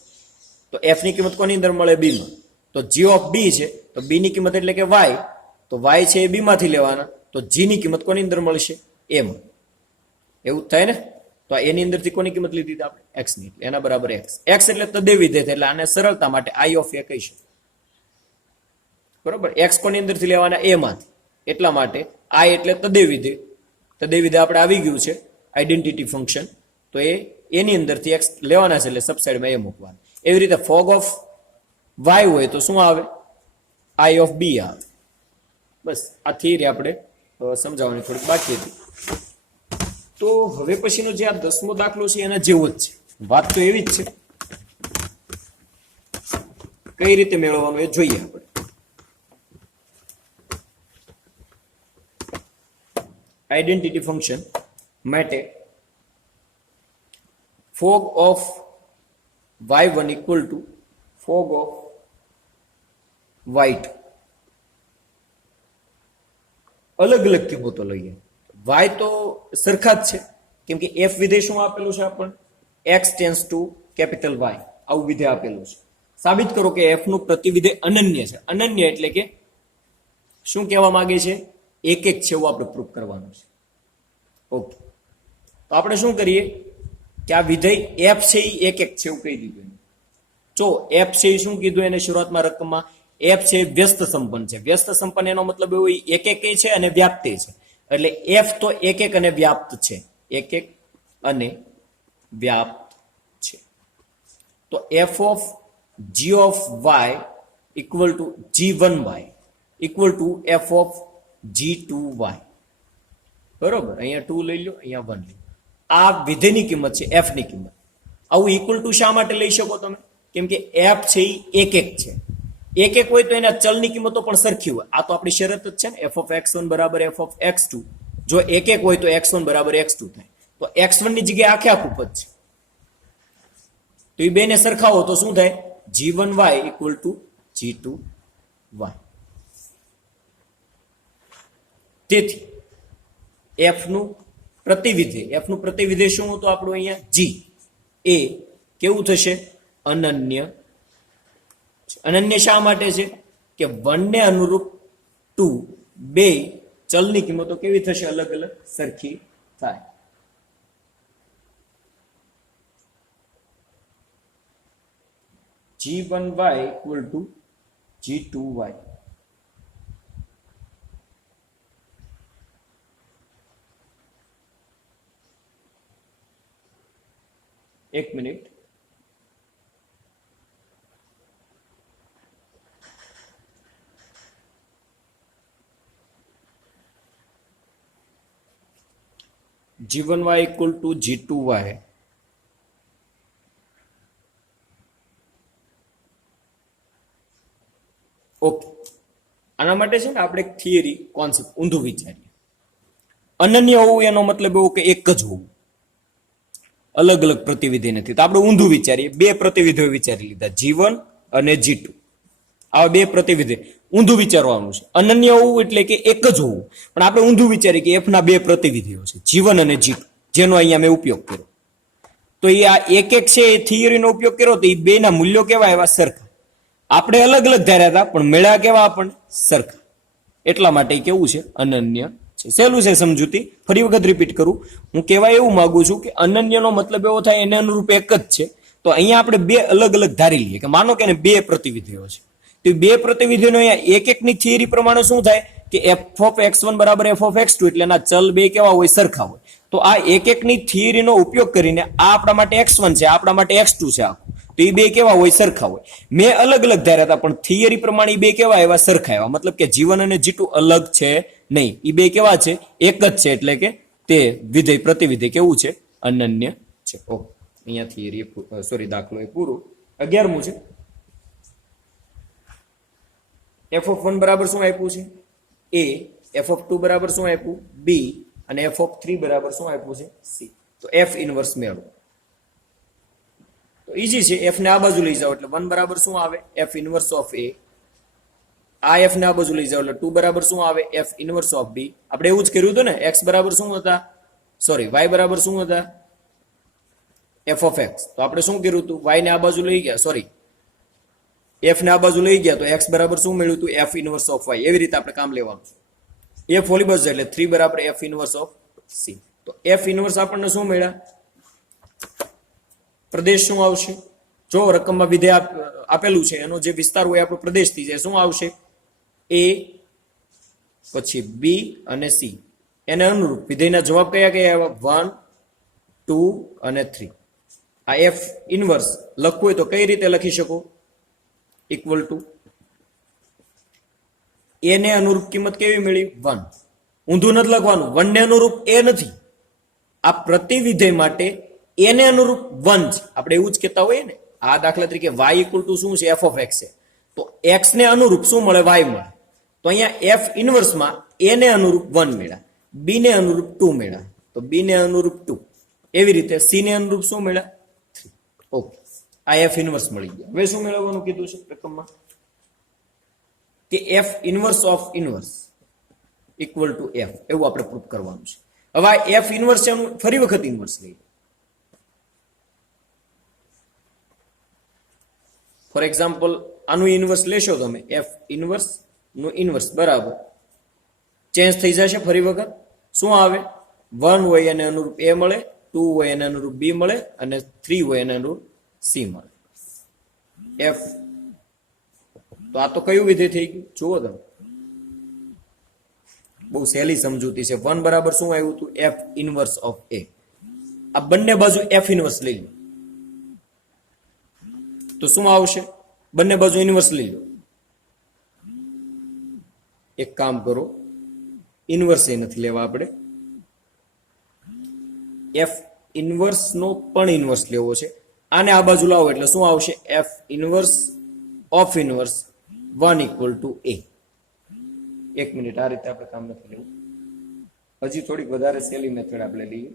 તો f ની કિંમત કોની અંદર મળે? b માં. તો g ઓફ b છે તો b ની કિંમત એટલે કે y. તો y છે એ b માંથી લેવાના. તો g ની કિંમત કોની અંદર મળશે? a માં. એવું થાય ને? તો એની અંદરથી કોની કિંમત લીધી આપણે? x ની. એના બરાબર x. x એટલે તદેવ વિધેય એટલે આને સરળતા માટે i ઓફ a કહીશું. બરોબર? x કોની અંદરથી લેવાના? a માંથી. એટલા માટે i એટલે તદેવ વિધેય. તદેવ વિધેય આપણે આવી ગયું છે આઈડેન્ટિટી ફંક્શન. તો એની અંદરથી x લેવાના છે એટલે સબસાઇડમાં a મૂકવાના. એવી રીતે ફોગ ઓફ y હોય તો શું આવે? i ઓફ b આવે. બસ આ થિયરી આપણે સમજાવવાની થોડીક બાકી હતી. તો હવે પછીનો જે આ 10મો દાખલો છે એના જેવો જ છે. વાત તો એવી જ છે. કઈ રીતે મેળવવાનું એ જોઈએ આપણે. આઈડેન્ટિટી ફંક્શન માટે fog of y1 equal to fog of y2. અલગ અલગ કિંમતો લઈએ. y તો સરખા જ છે કેમ કે f વિધેય શું આપેલું છે આપણને? x tense two capital y આવું વિધેય આપેલું છે. સાબિત કરો કે f નું પ્રતિવિધેય અનન્ય છે. અનન્ય એટલે કે શું કહેવા માંગે છે? એક એક છે એવું આપણે પ્રૂફ કરવાનું છે. ઓકે, તો આપણે શું કરીએ કે આ વિધેય f છે એ એક એક છે એવું કહી દીધું. જો f છે એ શું કીધું એને શરૂઆતમાં રકમમાં? f છે વ્યસ્ત સંપન્ન છે. વ્યસ્ત સંપન્ન એનો મતલબ એવો એક એક છે અને વ્યાપ્ત છે. એટલે f તો એક એક અને વ્યાપ્ત છે. એક એક અને વ્યાપ્ત છે. તો f of g of y equal to g1y equal to f of g2y. બરોબર, અહીંયા 2 લઈ લો, અહીંયા 1 લઈ લો. આ વિધેયની કિંમત છે, f ની કિંમત. આવું ઇક્વલ ટુ શા માટે લઈ શકો તમે? કેમ કે f છે એ એક એક છે. એક એક હોય તો એના ચલની કિંમતો પણ સરખી હોય. આ તો આપણી શરત જ છે ને, f ઓફ x1 બરાબર f ઓફ x2. જો એક એક હોય તો x1 બરાબર x2 થાય. તો x1 ની જગ્યાએ આખે આખું પદ છે, તો એ બેને સરખાવો તો શું થાય? g1y equal to g2y. તેથી f નું પ્રતિવિધેય શું હતું આપણું અહીંયા? g. એ કેવું થશે? અનન્ય. અનન્ય શા માટે છે? કે 1 ને અનુરૂપ 2 બે ચલની કિંમતો કેવી થશે? અલગ અલગ સરખી થાય. g1y equal to g2y. એક minute. g1y equal to g2y. Okay, આના માટે છે ને આપણે એક થિયરી કોન્સેપ્ટ ઊંધું વિચારીએ. અનન્ય હોવું એનો મતલબ એવો કે એક જ હોવું, અલગ અલગ પ્રતિવિધેય નથી. તો આપણે ઊંધું વિચારીએ. બે પ્રતિવિધેયો વિચારી લીધા, g1 અને g2. આવા બે પ્રતિવિધેય ઊંધું વિચારવાનું છે. અનન્ય હોવું એટલે કે એક જ હોવું, પણ આપણે ઊંધું વિચારીએ કે f ના બે પ્રતિવિધેયો છે, g1 અને g2, જેનો અહીંયા મેં ઉપયોગ કર્યો. તો એ આ એક એક છે એ થિયરીનો ઉપયોગ કર્યો તો એ બે ના મૂલ્યો કેવા એવા? સરખા. આપણે અલગ અલગ ધાર્યા હતા પણ મળ્યા કેવા? આપણને સરખા. એટલા માટે કેવું છે? અનન્ય છે. સહેલું છે સમજૂતી. ફરી વખત રિપીટ કરું. હું કહેવા એવું માંગુ છું કે અનન્યનો મતલબ એવો થાય એને અનુરૂપ એક જ છે. તો અહીંયા આપણે બે અલગ અલગ ધારી લઈએ કે માનો કે બે પ્રતિવિધેયો છે. તો બે પ્રતિવિધેયનો અહીંયા એક એકની થિયરી પ્રમાણે શું થાય કે f ઓફ x1 બરાબર f ઓફ x2, એટલે એના ચલ બે કેવા હોય? સરખા હોય. તો આ એક એકની થિયરીનો ઉપયોગ કરીને આ આપણા માટે x1 છે, આપણા માટે x2 છે આખું. તો એ બે કેવા હોય? સરખા હોય. મેં અલગ અલગ ધાર્યા હતા પણ થિયરી પ્રમાણે એ બે કેવા એવા? સરખા એવા. મતલબ કે g1 અને g2 અલગ છે નહીં. એ બે કેવા છે? એક જ છે. એટલે કે તે વિધેય પ્રતિવિધેય કેવું છે? અનન્ય છે. ઓકે, અહીંયા થિયરી દાખલો એ પૂરો. 11મું છે. f ઓફ 1 બરાબર શું આપ્યું છે? a. f ઓફ 2 બરાબર શું આપ્યું? b. અને f ઓફ 3 બરાબર શું આપ્યું છે? c. તો f ઇનવર્સ મેળવો. તો ઈઝી છે. f ને આ બાજુ લઈ જાઓ એટલે 1 બરાબર શું આવે? f inverse of a. આ f ને આ બાજુ લઈ જાઓ એટલે 2 બરાબર શું આવે? f inverse of b. આપણે એવું જ કર્યું હતું ને. x બરાબર શું હતા? સોરી, y બરાબર શું હતા? f of x. તો આપણે શું કર્યું હતું? y ને આ બાજુ લઈ ગયા, સોરી f ને આ બાજુ લઈ ગયા તો x બરાબર શું મળ્યું હતું? f inverse of y. એવી રીતે આપણે કામ લેવાનું છે. f ઓલી બાજુ એટલે 3 બરાબર f ઇનવર્સ ઓફ c. તો f ઇનવર્સ આપણને શું મળ્યા? પ્રદેશ શું આવશે? જો રકમમાં વિધેય આપેલું છે એનો જે વિસ્તાર હોય આપણો પ્રદેશ થઈ જાય. શું આવશે? a, પછી b અને c. એને અનુરૂપ વિધેયના જવાબ કયા કયા આવ્યા? 1, 2 અને 3. આ f ઇનવર્સ લખવું હોય તો કઈ રીતે લખી શકો? ઇક્વલ ટુ a ને અનુરૂપ કિંમત કેવી મળી? 1. ઊંધું નથી લખવાનું. 1 ને અનુરૂપ a નથી. આ પ્રતિવિધેય માટે a ને અનુરૂપ 1 છે. આપણે એવું જ કહેતા હોઈએ ને. આ દાખલા તરીકે y ઇક્વલ ટુ શું છે? f ઓફ x છે. તો x ને અનુરૂપ શું મળે? y મળે. તો અહીંયા f ઇનવર્સમાં a ને અનુરૂપ 1 મળ્યા, b ને અનુરૂપ 2 મળ્યા, તો b ને અનુરૂપ 2. એવી રીતે c ને અનુરૂપ શું મળ્યા? 3. ઓકે, આ f ઇનવર્સ મળી ગયા. હવે શું મેળવવાનું કીધું છે રકમમાં? કે f inverse of inverse equal to f. એવું આપણે પ્રૂફ કરવાનું છે. હવે આ f ઇનવર્સ છે એનું ફરી વખત ઇનવર્સ લઈએ. ફોર એક્ઝામ્પલ આનું ઇન્વર્સ લેશો તમે એફ ઇન્વર્સ નું ઇન્વર્સ બરાબર ચેન્જ થઈ જશે ફરી વખત શું આવે 1 હોય એને અનુરૂપ એ મળે, 2 હોય એને અનુરૂપ બી મળે અને 3 હોય એને અનુરૂપ સી મળે. એફ તો આ તો કયું વિધેય થઈ ગયું જુઓ તમે, બહુ સહેલી સમજૂતી છે. 1 બરાબર શું આવ્યું હતું એફ ઇન્વર્સ ઓફ એ. આ બંને બાજુ એફ ઇન્વર્સ લઈ લો તો શું આવશે, બંને બાજુ ઇન્વર્સ લઈ લો. એક કામ કરો, ઇન્વર્સ એ નથી લેવા આપણે, એફ ઇન્વર્સ નો પણ ઇન્વર્સ લેવો છે. આને આ બાજુ લાવો એટલે શું આવશે f inverse of inverse 1 equal to a. એક મિનિટ, આ રીતે આપણે કામ નથી લેવું, હજી થોડીક વધારે સહેલી મેથડ આપણે લઈએ.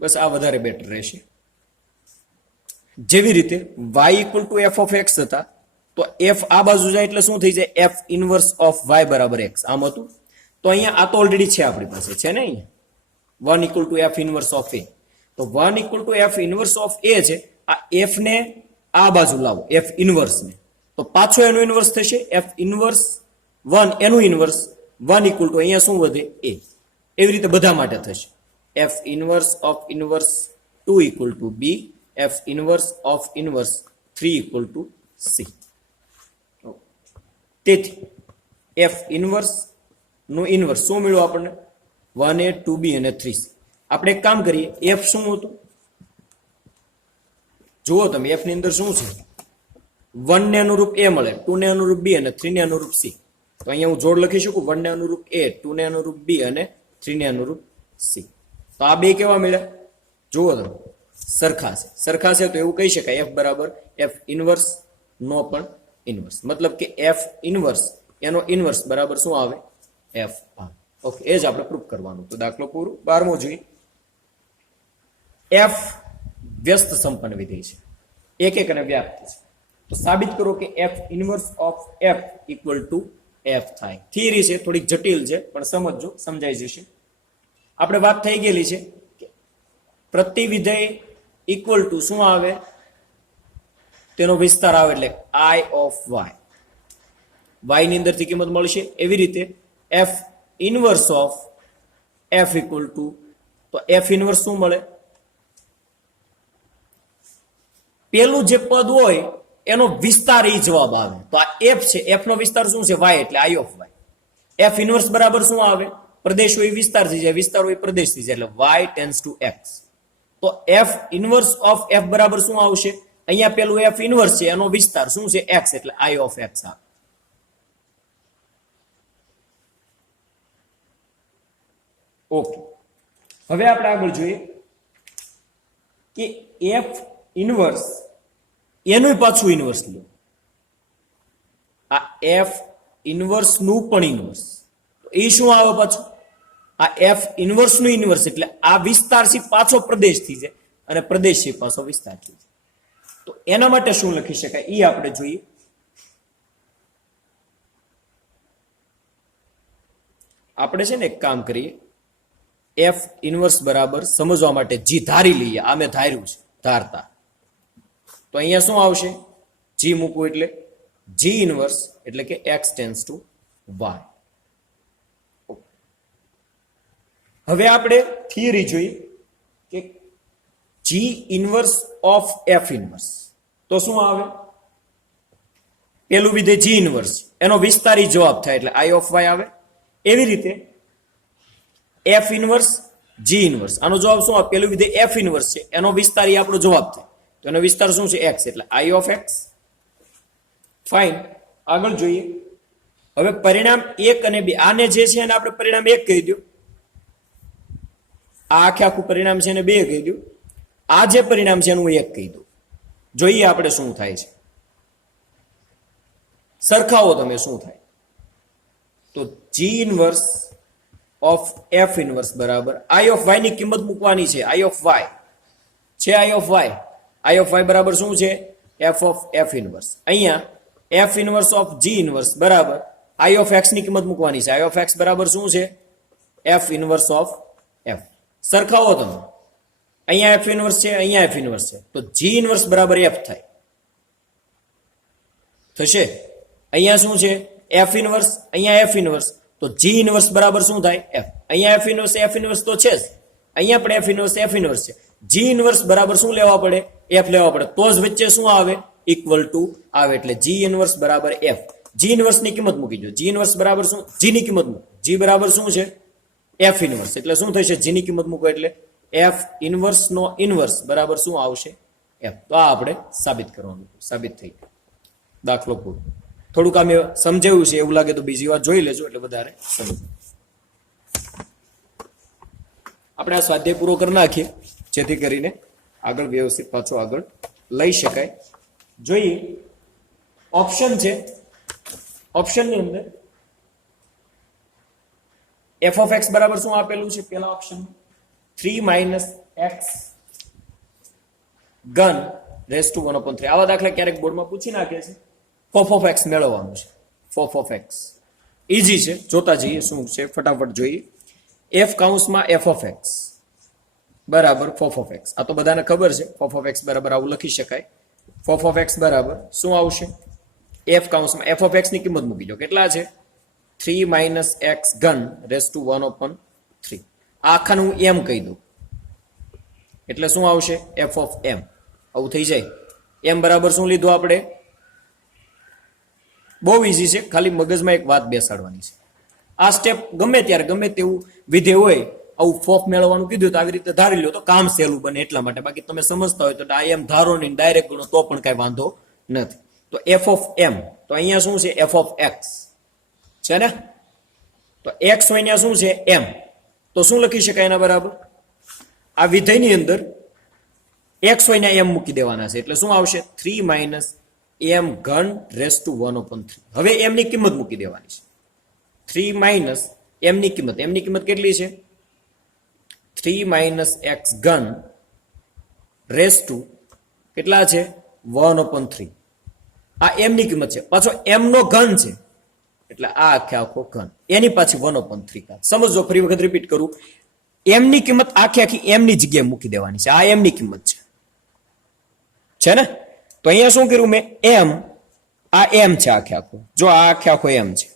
બસ આ વધારે બેટર રહેશે. જેવી રીતે y equal to F of x હતા તો એફ આ બાજુ જાય એટલે શું થઈ જાય એફ ઇન્વર્સ ઓફ વાય બરાબર એક્સ આમ હતું. તો અહીંયા આ તો ઓલરેડી છે આપણી પાસે છે ને, અહીંયા 1 equal to f inverse of a. તો 1 equal to f inverse of a છે. આ એફ ને આ બાજુ લાવો એફ ઇન્વર્સ ને, તો પાછો એનું ઇન્વર્સ થશે એફ ઇન્વર્સ 1 એનું ઇન્વર્સ 1 ઇક્વલ ટુ અહીંયા શું વધે એ. એવી રીતે બધા માટે થશે F inverse of inverse 2 equal to B, F inverse of inverse 3 equal to C. તેથી એફ ઇન્વર્સ નું ઇન્વર્સ શું મળ્યું આપણને 1a 2b અને 3c. આપણે એક કામ કરીએ, એફ શું હતું જુઓ તમે, એફ ની અંદર શું છે 1 ને અનુરૂપ એ મળે, 2 ને અનુરૂપ બી અને 3 ને અનુરૂપ સી. તો અહીંયા હું જોડ લખી શકું 1 ને અનુરૂપ એ, 2 ને અનુરૂપ બી અને 3 ને અનુરૂપ સી. તો આ બે કેવા મળ્યા જુઓ તમે, સરખા છે. સરખા છે તો એવું કહી શકાય એફ બરાબર એફ ઇન્વર્સ નો પણ ઇન્વર્સ, મતલબ કે એફ ઇન્વર્સ એનો ઇન્વર્સ બરાબર શું આવે એફ આર. ઓકે, એ જ આપણે પ્રૂફ કરવાનું. તો દાખલો પૂરું. 12મો જોઈએ, એફ વ્યસ્ત સંપન્ન વિધેય છે, એક એક અને વ્યાપ્ત છે. તો સાબિત કરો કે F inverse of F equal to F થાય. થિયરી છે, થોડીક જટિલ છે પણ સમજજો, સમજાઈ જશે. આપણે વાત થઈ ગયેલી છે કે પ્રતિ વિધેય ઇક્વલ ટુ શું આવે તેનો વિસ્તાર આવે એટલે આઈ ઓફ વાય. વાય ની અંદરથી કિંમત મળશે. એવી રીતે F inverse of F equal to, તો એફ ઇન્વર્સ શું મળે પેલું જે પદ હોય એનો વિસ્તાર એ જવાબ આવે. તો આ એફ છે, એફ નો વિસ્તાર શું છે વાય એટલે આઈ ઓફ વાય. એફ ઇન્વર્સ બરાબર શું આવે પ્રદેશ હોય વિસ્તાર થઈ જાય, વિસ્તાર હોય પ્રદેશ થઈ જાય એટલે વાય ટેન્સ ટુ એક્સ. તો એફ ઇન્વર્સ ઓફ એફ બરાબર શું આવશે, અહીંયા પેલું એફ ઇન્વર્સ છે એનો વિસ્તાર શું છે એક્સ એટલે આઈ ઓફ એક્સ આવે. ઓકે, હવે આપણે આગળ જોઈએ કે એફ ઇન્વર્સ એનું પાછું ઇન્વર્સ લો. આ એફ ઇન્વર્સ નું પણ ઇન્વર્સ, એ શું આવે પાછું આ એફ ઇન્વર્સ નું ઇન્વર્સ એટલે આ વિસ્તાર થી પાછો પ્રદેશ થઈ જાય અને પ્રદેશ થી પાછો વિસ્તાર થઈ જાય. તો એના માટે શું લખી શકાય એ આપણે જોઈએ. આપણે છે ને એક કામ કરીએ, એફ ઇન્વર્સ બરાબર સમજવા માટે જી ધારી લઈએ. આ મેં ધાર્યું છે ધારતા, તો અહીંયા શું આવશે જી મૂકવું એટલે જી ઇન્વર્સ એટલે કે એક્સ ટેન્સ ટુ વાય. હવે આપણે થિયરી જોઈએ કે જી ઇન્વર્સ ઓફ એફ ઇન્વર્સ તો શું આવે પેલું વિધેય જી ઇન્વર્સ એનો વિસ્તારી જવાબ થાય એટલે આઈ ઓફ વાય આવે. એવી રીતે એફ ઇન્વર્સ જી ઇન્વર્સ આનો જવાબ શું આવે પેલું વિધેય એફ ઇન્વર્સ છે એનો વિસ્તારી આપણો જવાબ થાય તો એનો વિસ્તાર શું છે એક્સ એટલે આઈ ઓફ એક્સ. ફાઇન, આગળ જોઈએ. હવે પરિણામ 1 અને 2 આને જે છે એને આપણે પરિણામ 1 કહી દો, આ આખે આખું પરિણામ છે એને 2 કહી દો, આ જે પરિણામ છે એનું 1 કહી દો. જોઈએ આપણે શું થાય છે, સરખાવો તમે શું થાય. તો જી ઇન્વર્સ ઓફ એફ ઇન્વર્સ બરાબર આઈ ઓફ વાય ની કિંમત મૂકવાની છે. આઈ ઓફ વાય છે I of y, I of y બરાબર શું છે એફ ઓફ એફ ઇન્વર્સ. અહીંયા f inverse of g inverse બરાબર આઈ ઓફ એક્સ ની કિંમત મૂકવાની છે. આઈ ઓફ એક્સ બરાબર શું છે એફ ઇન્વર્સ ઓફ એફ. સરખાવો તમે, અહીંયા એફ ઇનવર્સ છે, અહીંયા એફ ઇનવર્સ છે, તો જી ઇનવર્સ બરાબર એફ થાય થશે. અહીંયા શું છે? એફ ઇનવર્સ, અહીંયા એફ ઇનવર્સ, તો જી ઇનવર્સ બરાબર શું થાય? એફ. અહીંયા એફ ઇનવર્સ તો છે જ, અહીંયા પણ એફ ઇનવર્સ છે. જી ઇનવર્સ બરાબર શું લેવા પડે? એફ લેવા પડે, તો જ વચ્ચે શું આવે? ઇક્વલ ટુ આવે. એટલે જી ઇનવર્સ બરાબર એફ. જી ઇનવર્સ ની કિંમત મૂકી દો. જી ઇનવર્સ બરાબર શું? જી ની કિંમત મૂકો. જી બરાબર શું છે? F inverse. એટલે શું થશે? જી ની કિંમત મૂકો એટલે એફ ઇનવર્સ નો ઇનવર્સ બરાબર શું આવશે? એફ. તો આ આપણે સાબિત કરવાનું, સાબિત થઈ ગયું. દાખલો પૂરો. થોડુંક આમ સમજાવ્યું છે, એવું લાગે તો બીજી વાર જોઈ લેજો એટલે વધારે સમજો. આપણે આ સ્વાધ્યાય પૂરો કરી નાખીએ જેથી કરીને આગળ વ્યવસ્થિત પાછો આગળ લઈ શકાય. જોઈએ ઓપ્શન છે, ઓપ્શનની અંદર એફ ઓફ એક્સ બરાબર શું આપેલું છે? પેલા ઓપ્શન 3 - x ઘન રેઝ ટુ 1/3. આવા દાખલા ક્યારેક બોર્ડમાં પૂછી નાખે છે. ફોફ ઓફ એક્સ મેળવવાનું છે. ફોફ ઓફ એક્સ ઈઝી છે, જોતા જઈએ શું છે, ફટાફટ જોઈએ. એફ કાઉન્સમાં એફ ઓફ એક્સ બરાબર ફોફ ઓફ એક્સ. આ તો બધાને ખબર છે. ફોફ ઓફ એક્સ બરાબર આવું લખી શકાય. ફોફ ઓફ એક્સ બરાબર શું આવશે? એફ કાઉન્સમાં એફ ઓફ એક્સ ની કિંમત મૂકી દો. કેટલા છે? 3 - x ઘન રેઝ ટુ 1/3. આ આખાને હું એમ કહી દઉં એટલે શું આવશે? એફ ઓફ એમ. આવું થઈ જાય. એમ બરાબર શું લીધું આપણે? બહુ ઈઝી છે, ખાલી મગજમાં એક વાત બેસાડવાની છે. આ સ્ટેપ ગમે ત્યારે ગમે તેવું વિધેય હોય, આવું ફોફ મેળવવાનું કીધું તો આવી રીતે ધારી લો તો કામ સહેલું બને એટલા માટે. બાકી તમે સમજતા હોય તો એમ ધારો નહીં, ડાયરેક્ટ ગણો તો પણ કઈ વાંધો નથી. તો એફ ઓફ એમ, તો અહીંયા શું છે? એફ ઓફ એક્સ છે ને, તો એક્સ હોય અહીંયા શું છે? એમ. તો શું લખી શકાય એના બરાબર? આ વિધેયની અંદર એક્સ હોય ને એમ મૂકી દેવાના છે એટલે શું આવશે? 3 - m ઘન રેઝ ટુ 1/3. હવે એમ ની કિંમત મૂકી દેવાની છે. 3 - m ની કિંમત, એમની કિંમત કેટલી છે? 3 - x ઘન રેઝ ટુ કેટલા છે? 1/3. આ એમ ની કિંમત છે, પાછો એમ નો ઘન છે એટલે આ આખો ઘન, એની પાછી 1/3. સમજો, ફરી વખત રિપીટ કરું. એમ ની કિંમત આખી એમ ની જગ્યાએ મૂકી દેવાની છે. આ એમ ની કિંમત છે ને. તો અહીંયા શું કર્યું મેં? એમ, આ એમ છે આખો. જો આ આખો એમ છે.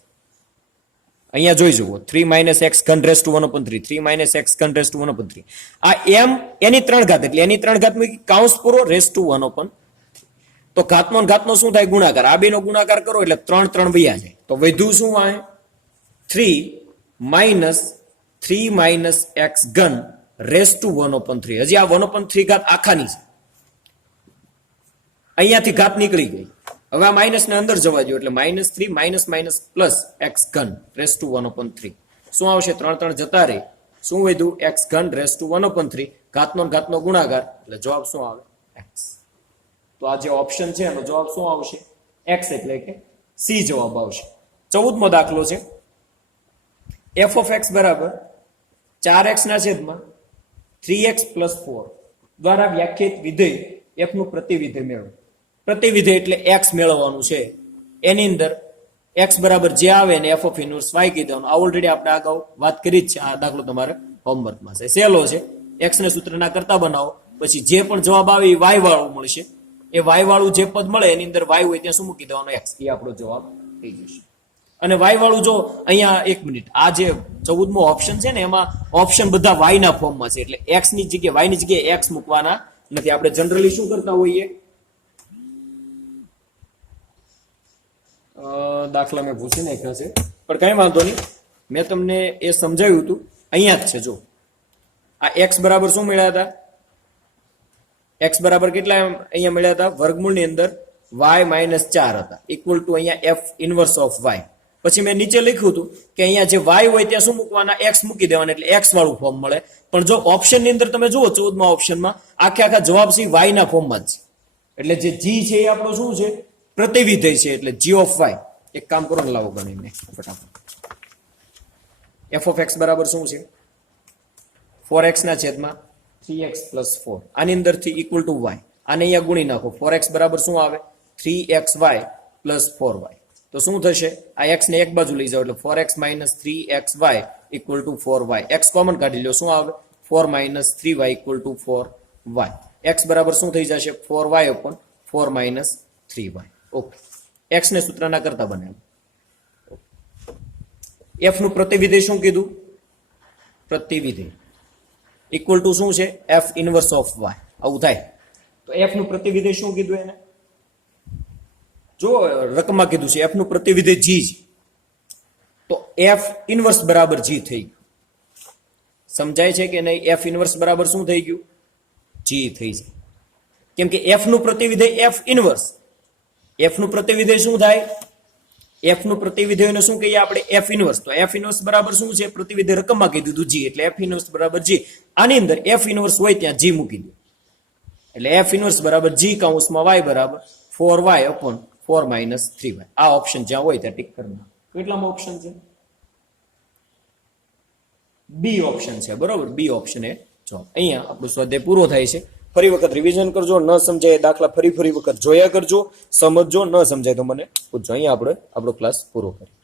અહીંયા જોઈ જુઓ, 3 - x ઘન રેઝ ટુ 1/3. 3 - x ઘન રેઝ ટુ 1/3. આ એમ એની 3 ઘાત, એટલે એની 3 ઘાત મૂકી, કાઉન્સ પૂરો, રેઝ ટુ 1/3. તો ઘાતનો શું થાય? ગુણાકાર. આ બેનો ગુણાકાર કરો એટલે 3 વયા જાય. તો વધ્યું શું? આવે 3 - x ઘન રેઝ ટુ 1/3. હજી આ 1/3 ઘાત આખાની છે. અહીંયાથી ઘાત નીકળી ગઈ. હવે આ માઇનસ ને અંદર જવા દો એટલે -3 પ્લસ x ઘન રેઝ ટુ 1/3. શું આવશે? 3 જતા રહે. શું વધ્યું? x ઘન રેઝ ટુ 1/3. ઘાતનો ગુણાકાર એટલે જવાબ શું આવે? x. તો આ જે ઓપ્શન છે એનો જવાબ શું આવશે? x, એટલે કે સી જવાબ આવશે. 14મો દાખલો છે. એફ ઓફ એક્સ બરાબર 4x ના છેદમાં 3x + 4 દ્વારા વ્યાખ્યાયિત વિધેય f નું પ્રતિવિધેય મેળવો. પ્રતિવિધેય એટલે x મેળવવાનું છે. એની અંદર x બરાબર જે આવે એને f ઓફ ઇનવર્સ y કહી દેવાનું. આ ઓલરેડી આપણે અગાઉ વાત કરી જ છે. આ દાખલો તમારે હોમવર્કમાં છે, સહેલો છે. x ને સૂત્રના કરતા બનાવો, પછી જે પણ જવાબ આવે એ y વાળું મળશે. એ y વાળું જે પદ મળે એની અંદર y હોય ત્યાં શું મૂકી દેવાનું? x. એ આપણો જવાબ થઈ જશે. અને y વાળું જો અહીંયા 1 મિનિટ, આ જે 14મો ઓપ્શન છે ને એમાં ઓપ્શન બધા y ના ફોર્મમાં છે એટલે x ની જગ્યાએ y ની જગ્યાએ x મૂકવાના નથી. આપણે જનરલી શું કરતા હોઈએ? દાખલા મેં ભૂસી નાખ્યા છે પણ કઈ વાંધો નહીં, મેં તમને એ સમજાવ્યું હતું. અહીંયા જ છે. જો આ x બરાબર શું મળ્યા હતા? x બરાબર કેટલા અહીંયા મળ્યા હતા? વર્ગમૂળની અંદર y - 4 હતા, ઇક્વલ ટુ અહીંયા f ઇનવર્સ ઓફ y. પછી મેં નીચે લખ્યું હતું કે અહીંયા જે y હોય ત્યાં શું મૂકવાના? x મૂકી દેવાના એટલે x વાળું ફોર્મ મળે. પણ જો ઓપ્શન ની અંદર તમે જુઓ 14મા ઓપ્શનમાં આખા જવાબ છે y ના ફોર્મમાં જ છે. એટલે જે g છે એ આપણો શું છે? પ્રતિવિધેય છે. એટલે g ઓફ y. એક કામ કરો ને, લાવો ગણીને ફટાફટ. f ઓફ x બરાબર શું છે? 4x ના છેદમાં 3x + 4. આની અંદરથી ઇક્વલ ટુ y. આને અહીંયા ગુણી નાખો. 4x બરાબર શું આવે? 3xy + 4y. તો શું થશે? આ x ને એક બાજુ લઈ જાઓ એટલે 4x - 3xy equal to 4y. x common કાઢી લો, શું આવે? 4 minus 3y equal to 4y. x બરાબર શું થઈ જશે? 4y upon 4 minus 3y. Okay, x ને સૂત્રના કરતા બનાવ્યું. f નું પ્રતિવિધેય શું કીધું? પ્રતિવિધેય ઇક્વલ ટુ શું છે? f inverse of y. આવું થાય તો f નું પ્રતિવિધેય શું કીધું એને? જો રકમમાં કીધું છે f નું પ્રતિવિધેય g છે, તો f ઇનવર્સ બરાબર g થઈ ગયું. સમજાય છે કે નહીં? f ઇનવર્સ બરાબર શું થઈ ગયું? g થઈ જાય. કેમ કે f નું પ્રતિવિધેય f ઇનવર્સ. f નું પ્રતિવિધેય શું થાય? f નું પ્રતિવિધેયને શું કહીએ આપણે? f inverse. તો f ઇનવર્સ બરાબર શું છે? પ્રતિવિધેય રકમમાં કહી દીધું g, એટલે f ઇનવર્સ બરાબર g. આની અંદર f ઇનવર્સ હોય ત્યાં g મૂકી દો, એટલે f ઇનવર્સ બરાબર g કૌંસમાં y બરાબર 4y upon 4 માઇનસ 3y. આ ઓપ્શન જ્યાં હોય ત્યાં ટીક કરી નાખો. કેટલામાં ઓપ્શન છે? બી ઓપ્શન છે, બરોબર. બી ઓપ્શન એ જવાબ. અહીંયા આપણું સ્વાધ્યાય પૂરો થાય છે. ફરી વખત રિવિઝન કરજો, ન સમજાય દાખલા ફરી વખત જોયા કરજો, સમજજો, ન સમજાય તો મને પૂછજો. અહીંયા આપણે આપણો ક્લાસ પૂરો કરીએ.